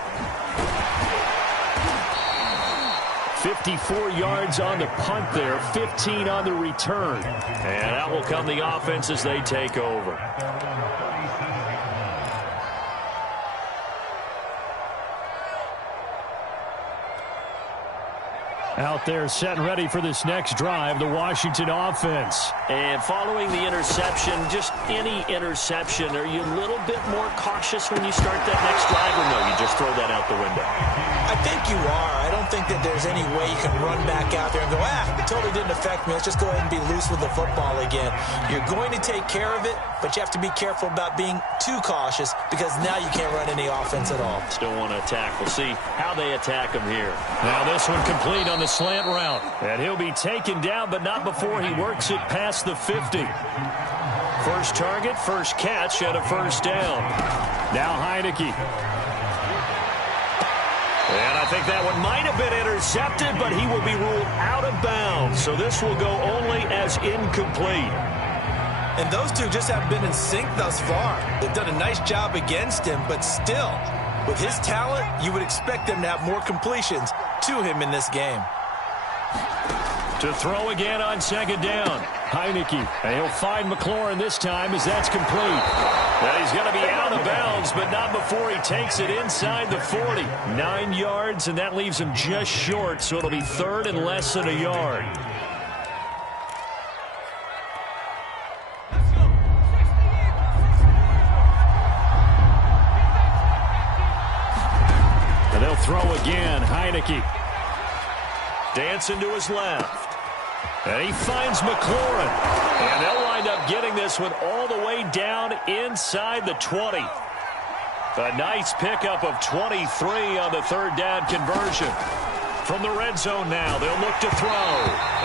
54 yards on the punt there, 15 on the return. And out will come the offense as they take over. Out there set and ready for this next drive, the Washington offense. And following the interception, just any interception, are you a little bit more cautious when you start that next drive, or no, you just throw that out the window? I think you are. I don't think that there's any way you can run back out there and go, it totally didn't affect me. Let's just go ahead and be loose with the football again. You're going to take care of it, but you have to be careful about being too cautious because now you can't run any offense at all. Still want to attack. We'll see how they attack him here. Now this one complete on the slant route. And he'll be taken down, but not before he works it past the 50. First target, first catch, and a 1st down. Now Heineke. And I think that one might have been intercepted, but he will be ruled out of bounds. So this will go only as incomplete. And those two just haven't been in sync thus far. They've done a nice job against him, but still, with his talent, you would expect them to have more completions to him in this game. To throw again on 2nd down. Heineke. And he'll find McLaurin this time as that's complete. And he's going to be out of bounds, but not before he takes it inside the 40. 9 yards, and that leaves him just short, so it'll be 3rd and less than a yard. And they'll throw again. Heineke. Dancing to his left. And he finds McLaurin. And they'll wind up getting this one all the way down inside the 20. A nice pickup of 23 on the 3rd down conversion. From the red zone now, they'll look to throw.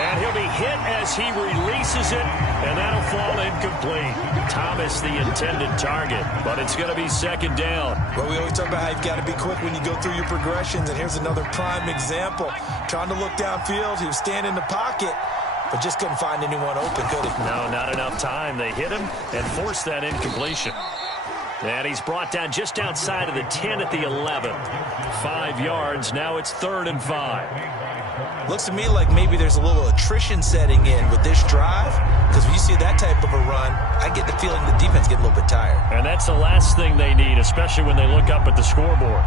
And he'll be hit as he releases it, and that'll fall incomplete. Thomas, the intended target, but it's going to be 2nd down. Well, we always talk about how you've got to be quick when you go through your progressions, and here's another prime example. Trying to look downfield, he was standing in the pocket, but just couldn't find anyone open, could he? No, not enough time. They hit him and forced that incompletion. And he's brought down just outside of the 10 at the 11. 5 yards. Now it's 3rd and 5. Looks to me like maybe there's a little attrition setting in with this drive, because when you see that type of a run, I get the feeling the defense get a little bit tired. And that's the last thing they need, especially when they look up at the scoreboard.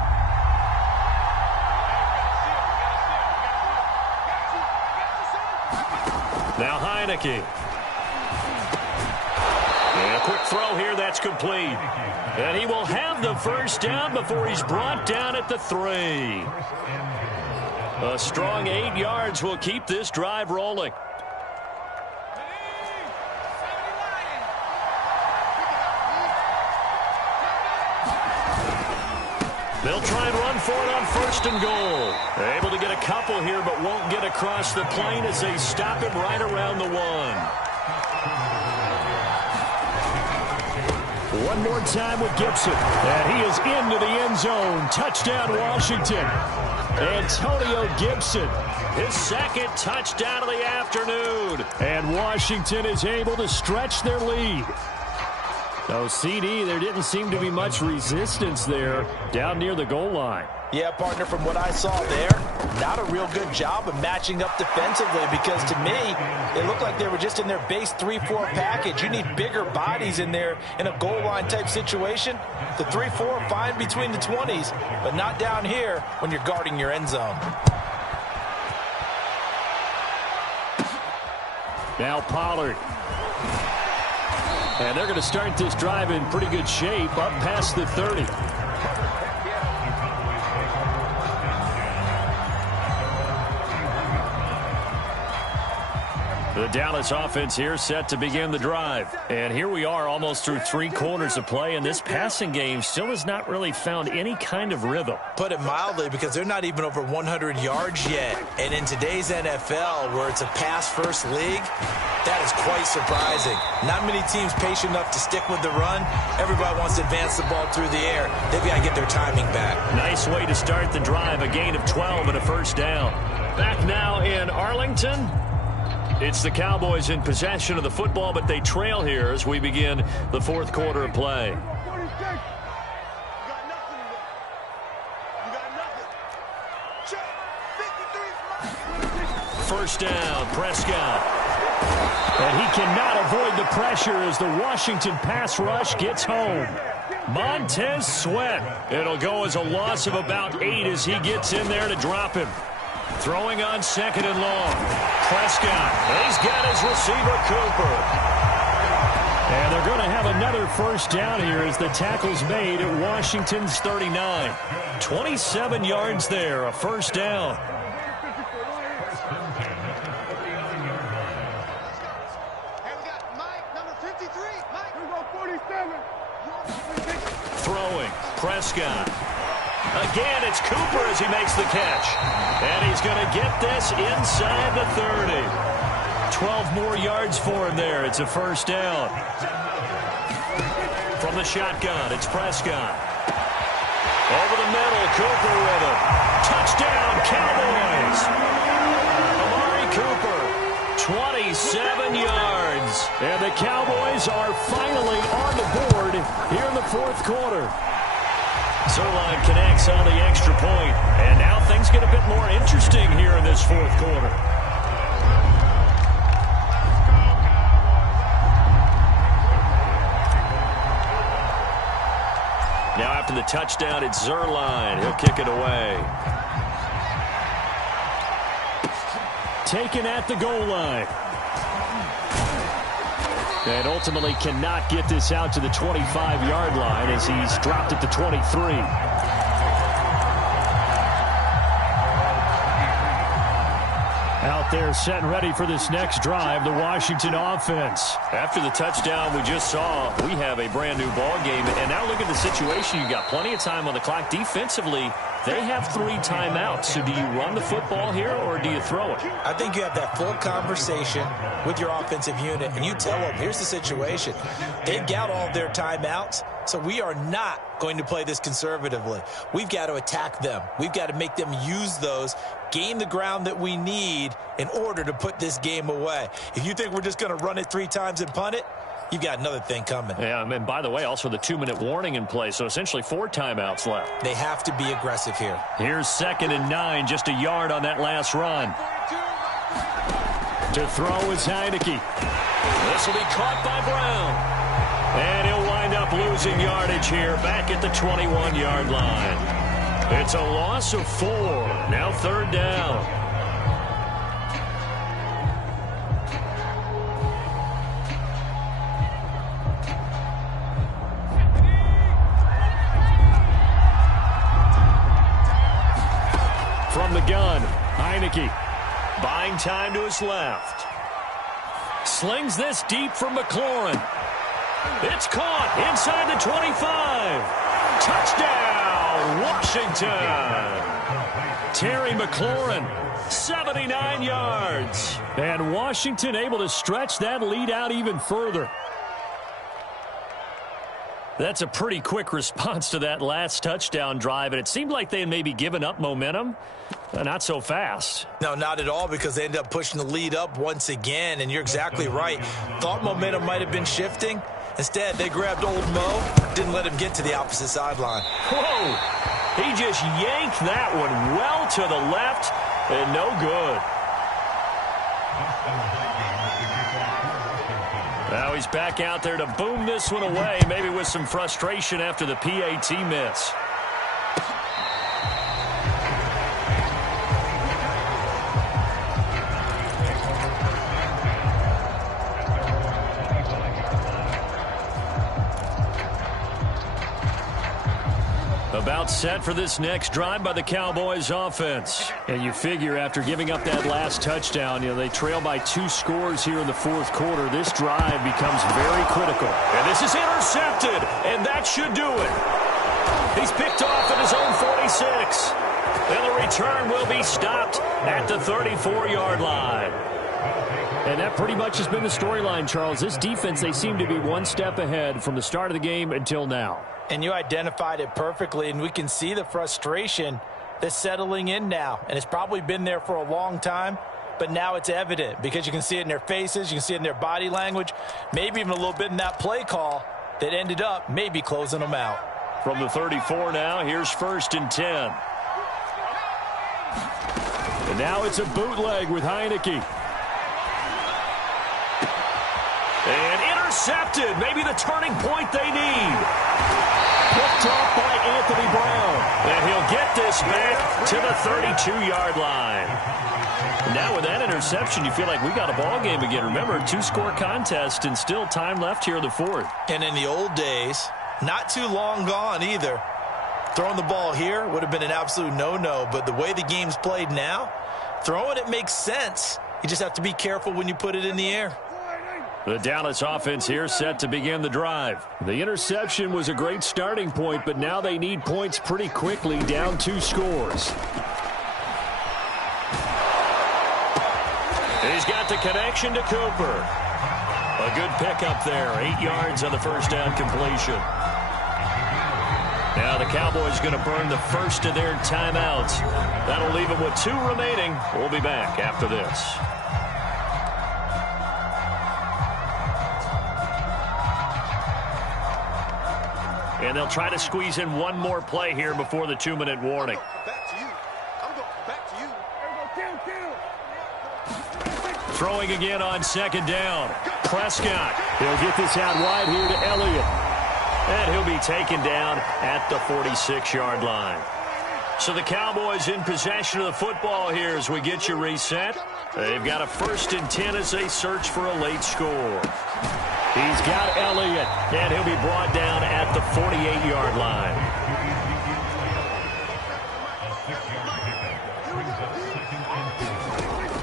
Now Heineke. And a quick throw here, that's complete. And he will have the first down before he's brought down at the 3. A strong 8 yards will keep this drive rolling. They'll try and run for it on 1st and goal. They're able to get a couple here, but won't get across the plane as they stop him right around the 1. One more time with Gibson. And he is into the end zone. Touchdown, Washington. Antonio Gibson, his 2nd touchdown of the afternoon. And Washington is able to stretch their lead. So, CD, there didn't seem to be much resistance there down near the goal line. Yeah, partner, from what I saw there, not a real good job of matching up defensively, because to me, it looked like they were just in their base 3-4 package. You need bigger bodies in there in a goal line type situation. The 3-4 fine between the 20s, but not down here when you're guarding your end zone. Now Pollard. And they're going to start this drive in pretty good shape, up past the 30. The Dallas offense here set to begin the drive. And here we are almost through 3 quarters of play, and this passing game still has not really found any kind of rhythm. Put it mildly, because they're not even over 100 yards yet. And in today's NFL, where it's a pass-first league, that is quite surprising. Not many teams patient enough to stick with the run. Everybody wants to advance the ball through the air. They've got to get their timing back. Nice way to start the drive, a gain of 12 and a first down. Back now in Arlington. It's the Cowboys in possession of the football, but they trail here as we begin the 4th quarter of play. First down, Prescott. And he cannot avoid the pressure as the Washington pass rush gets home. Montez Sweat. It'll go as a loss of about 8 as he gets in there to drop him. Throwing on 2nd and long. Prescott. He's got his receiver, Cooper. And they're going to have another first down here as the tackle's made at Washington's 39. 27 yards there, a first down. Throwing. Prescott. Again, it's Cooper as he makes the catch. And he's going to get this inside the 30. 12 more yards for him there. It's a first down. From the shotgun, it's Prescott. Over the middle, Cooper with him. Touchdown, Cowboys. Amari Cooper, 27 yards. And the Cowboys are finally on the board here in the 4th quarter. Zerline connects on the extra point, and now things get a bit more interesting here in this 4th quarter. Now after the touchdown, it's Zerline. He'll kick it away. Taken at the goal line. And ultimately cannot get this out to the 25-yard line as he's dropped at the 23. Out there set and ready for this next drive, the Washington offense. After the touchdown we just saw, we have a brand new ball game. And now look at the situation. You've got plenty of time on the clock. Defensively, they have 3 timeouts. So do you run the football here or do you throw it? I think you have that full conversation with your offensive unit, and you tell them, here's the situation. They've got all of their timeouts, so we are not going to play this conservatively. We've got to attack them. We've got to make them use those, gain the ground that we need in order to put this game away. If you think we're just going to run it 3 times and punt it, you got another thing coming. Yeah, and by the way, also the 2-minute warning in play, so essentially 4 timeouts left. They have to be aggressive here. Here's 2nd and 9, just a yard on that last run. To throw is Heineke. This will be caught by Brown. And he'll wind up losing yardage here back at the 21-yard line. It's a loss of 4. Now 3rd down. From the gun, Heineke. Buying time to his left. Slings this deep from McLaurin. It's caught inside the 25. Touchdown, Washington. Terry McLaurin, 79 yards. And Washington able to stretch that lead out even further. That's a pretty quick response to that last touchdown drive, and it seemed like they had maybe given up momentum. Not so fast. No, not at all, because they ended up pushing the lead up once again, and you're exactly right. Thought momentum might have been shifting. Instead, they grabbed old Mo, didn't let him get to the opposite sideline. Whoa! He just yanked that one well to the left, and no good. Now he's back out there to boom this one away, maybe with some frustration after the PAT miss. About set for this next drive by the Cowboys offense. And you figure after giving up that last touchdown, they trail by 2 scores here in the 4th quarter. This drive becomes very critical. And this is intercepted, and that should do it. He's picked off at his own 46. And the return will be stopped at the 34-yard line. And that pretty much has been the storyline, Charles. This defense, they seem to be one step ahead from the start of the game until now. And you identified it perfectly, and we can see the frustration that's settling in now. And it's probably been there for a long time, but now it's evident because you can see it in their faces, you can see it in their body language, maybe even a little bit in that play call that ended up maybe closing them out. From the 34 now, here's 1st and 10. And now it's a bootleg with Heineke. And intercepted, maybe the turning point they need. Picked off by Anthony Brown. And he'll get this back to the 32-yard line. Now with that interception, you feel like we got a ball game again. Remember, 2-score contest and still time left here in the 4th. And in the old days, not too long gone either, throwing the ball here would have been an absolute no-no. But the way the game's played now, throwing it makes sense. You just have to be careful when you put it in the air. The Dallas offense here set to begin the drive. The interception was a great starting point, but now they need points pretty quickly, down 2 scores. He's got the connection to Cooper. A good pickup there, 8 yards on the first down completion. Now the Cowboys going to burn the first of their timeouts. That'll leave them with 2 remaining. We'll be back after this. And they'll try to squeeze in one more play here before the 2-minute warning. Back to you. I'm going back to you. Throwing again on 2nd down. Prescott. He'll get this out wide here to Elliott. And he'll be taken down at the 46-yard line. So the Cowboys in possession of the football here as we get you reset. They've got a 1st and 10 as they search for a late score. He's got Elliott, and he'll be brought down at the 48-yard line.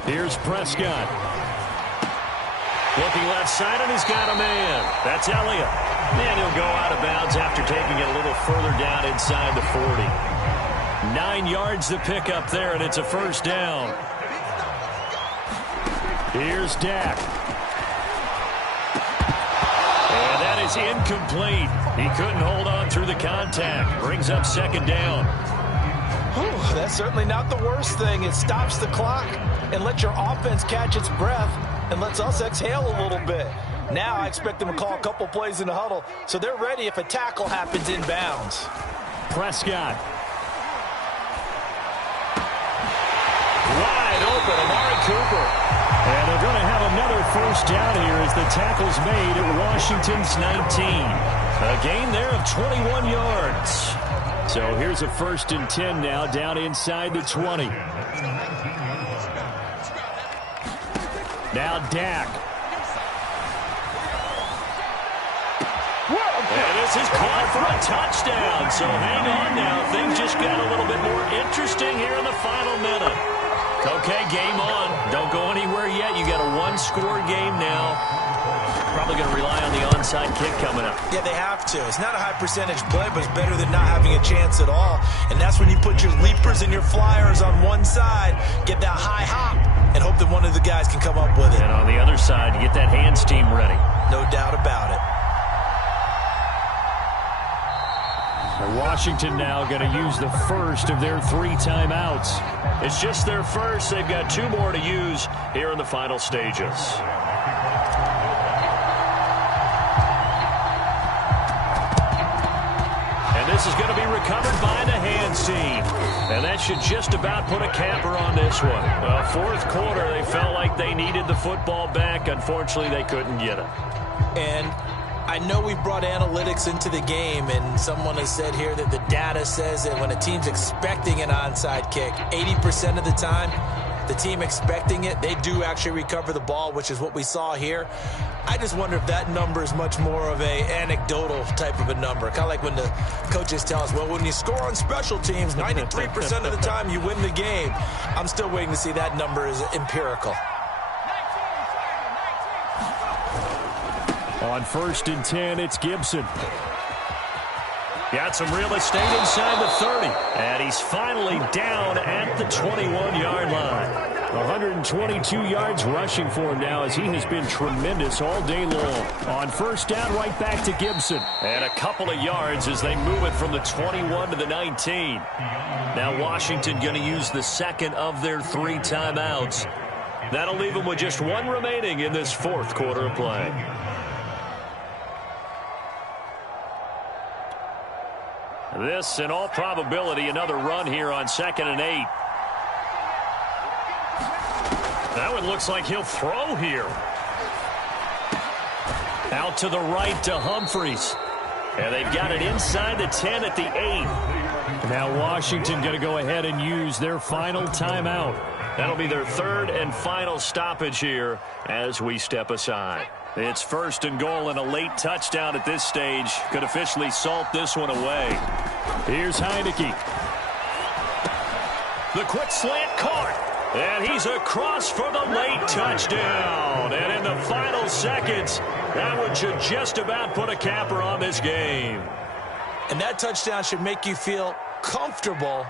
Here's Prescott. Looking left side, and he's got a man. That's Elliott. And he'll go out of bounds after taking it a little further down inside the 40. 9 yards to pick up there, and it's a 1st down. Here's Dak. And that is incomplete. He couldn't hold on through the contact. Brings up 2nd down. Whew, that's certainly not the worst thing. It stops the clock and lets your offense catch its breath and lets us exhale a little bit. Now I expect them to call a couple plays in the huddle, so they're ready if a tackle happens inbounds. Prescott. Wide open, Amari Cooper. And they're going to have another first down here as the tackle's made at Washington's 19. A gain there of 21 yards. So here's a 1st and 10 now down inside the 20. Now Dak. And this is caught for a touchdown. So hang on now. Things just got a little bit more interesting here in the final minute. Okay, game on. Don't go anywhere yet. You got a one-score game now. Probably going to rely on the onside kick coming up. Yeah, they have to. It's not a high-percentage play, but it's better than not having a chance at all. And that's when you put your leapers and your flyers on one side, get that high hop, and hope that one of the guys can come up with it. And on the other side, get that hands team ready. No doubt about it. Washington now going to use the first of their 3 timeouts. It's just their first. They've got 2 more to use here in the final stages. And this is going to be recovered by the hands team. And that should just about put a capper on this one. Well, 4th quarter, they felt like they needed the football back. Unfortunately, they couldn't get it. And I know we brought analytics into the game, and someone has said here that the data says that when a team's expecting an onside kick, 80% of the time, the team expecting it, they do actually recover the ball, which is what we saw here. I just wonder if that number is much more of a anecdotal type of a number. Kind of like when the coaches tell us, well, when you score on special teams, 93% of the time you win the game. I'm still waiting to see that number is empirical. On 1st and 10, it's Gibson. Got some real estate inside the 30. And he's finally down at the 21-yard line. 122 yards rushing for him now as he has been tremendous all day long. On 1st down, right back to Gibson. And a couple of yards as they move it from the 21 to the 19. Now Washington going to use the 2nd of their 3 timeouts. That'll leave them with just 1 remaining in this 4th quarter of play. This, in all probability, another run here on 2nd and 8. That one looks like he'll throw here. Out to the right to Humphries. And they've got it inside the 10 at the 8. Now Washington going to go ahead and use their final timeout. That'll be their 3rd and final stoppage here as we step aside. It's 1st and goal, and a late touchdown at this stage could officially salt this one away. Here's Heineke. The quick slant caught. And he's across for the late touchdown. And in the final seconds, that one should just about put a capper on this game. And that touchdown should make you feel comfortable.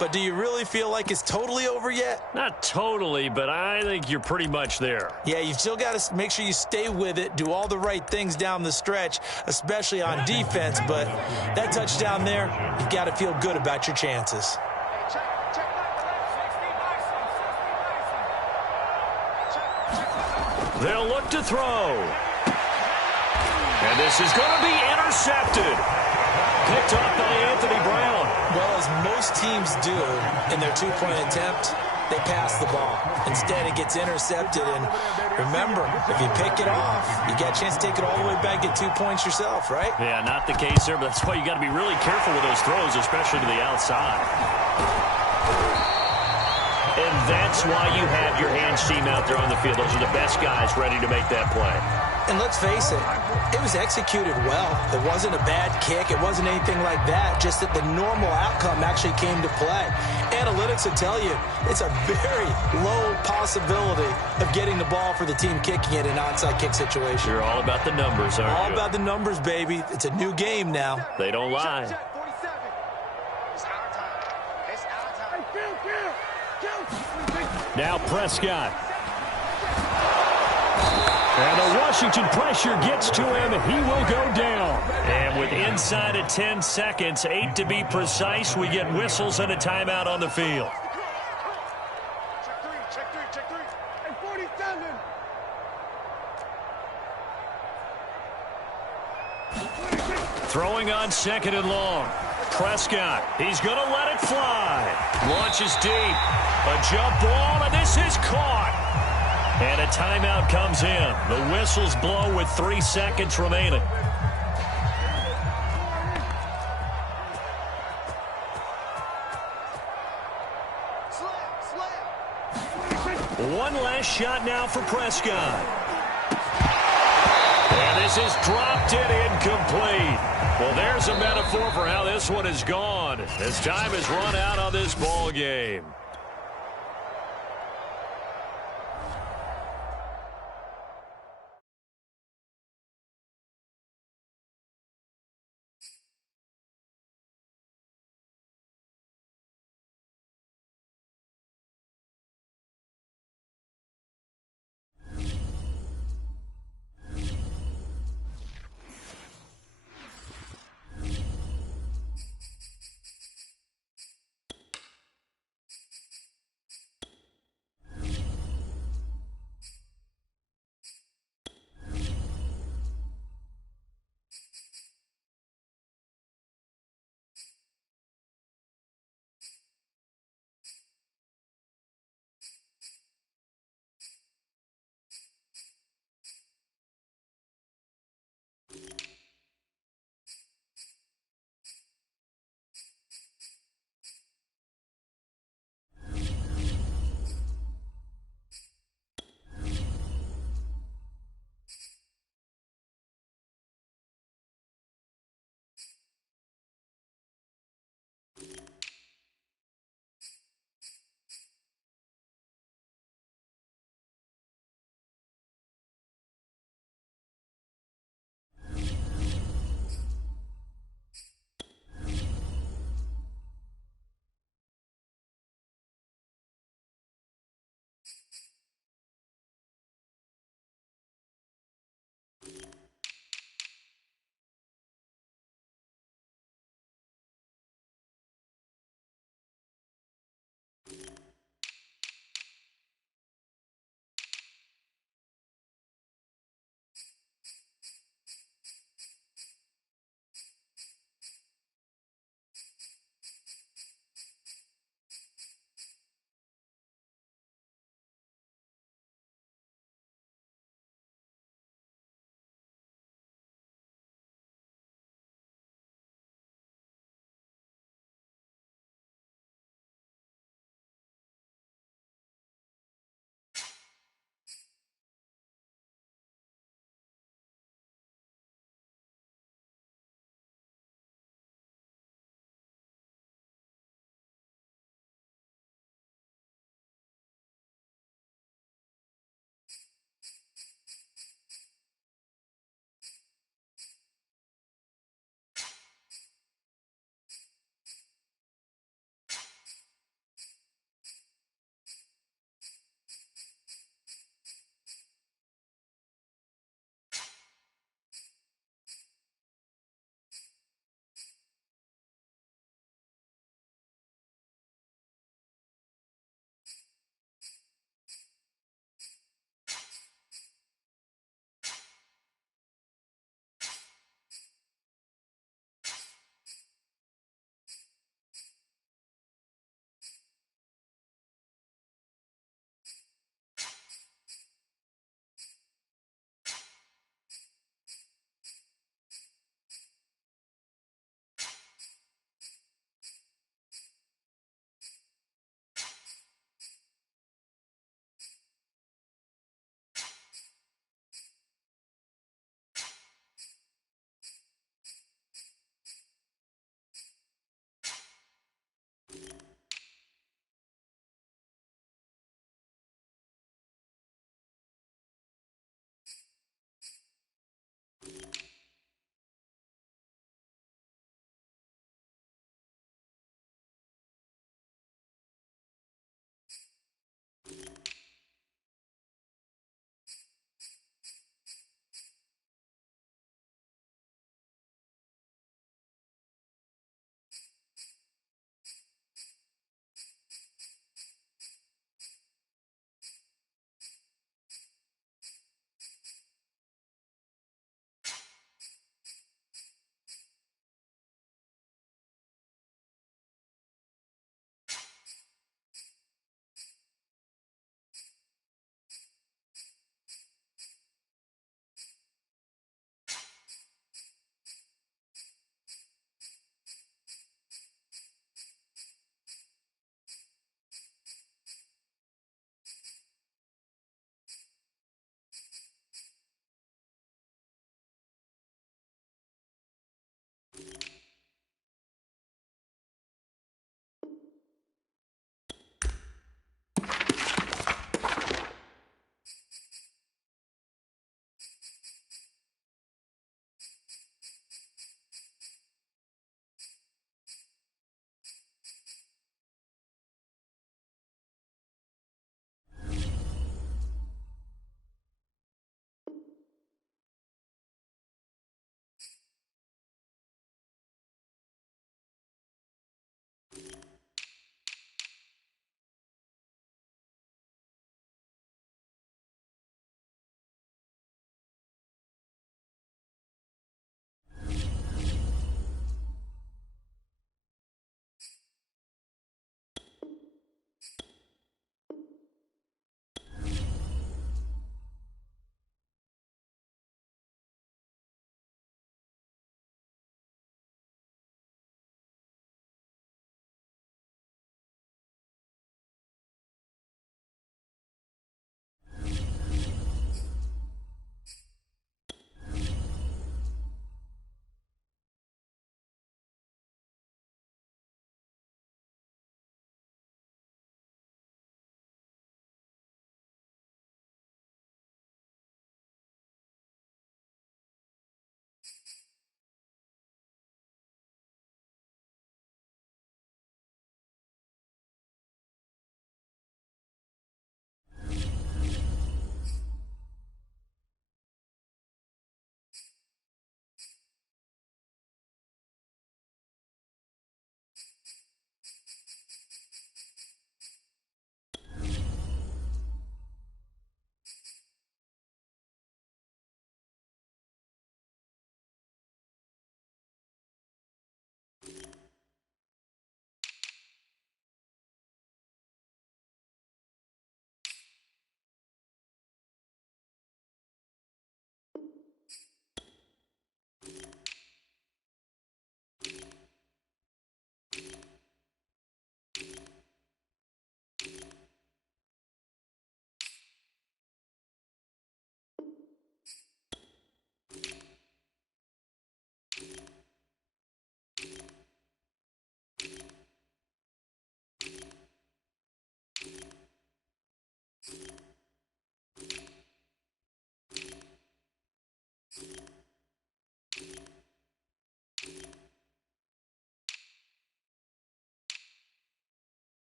But do you really feel like it's totally over yet? Not totally, but I think you're pretty much there. Yeah, you've still got to make sure you stay with it, do all the right things down the stretch, especially on defense. But that touchdown there, you've got to feel good about your chances. They'll look to throw. And this is going to be intercepted. Picked off by Anthony Brown. Well, as most teams do in their 2-point attempt, they pass the ball. Instead, it gets intercepted. And remember, if you pick it off, you got a chance to take it all the way back, get 2 points yourself, right? Yeah, not the case there, but that's why you got to be really careful with those throws, especially to the outside. And that's why you have your hands team out there on the field. Those are the best guys ready to make that play. And let's face it, it was executed well. It wasn't a bad kick. It wasn't anything like that. Just that the normal outcome actually came to play. Analytics will tell you it's a very low possibility of getting the ball for the team kicking it in an onside kick situation. You're all about the numbers, aren't you? All about the numbers, baby. It's a new game now. They don't lie. Now Prescott. And the Washington pressure gets to him. He will go down. And with inside of 10 seconds, 8 to be precise, we get whistles and a timeout on the field. Check three. And 47. Throwing on 2nd and long. Prescott, he's going to let it fly. Launches deep. A jump ball, and this is caught. And a timeout comes in. The whistles blow with 3 seconds remaining. One last shot now for Prescott. And this is dropped in incomplete. Well, there's a metaphor for how this one is gone as time has run out on this ball game.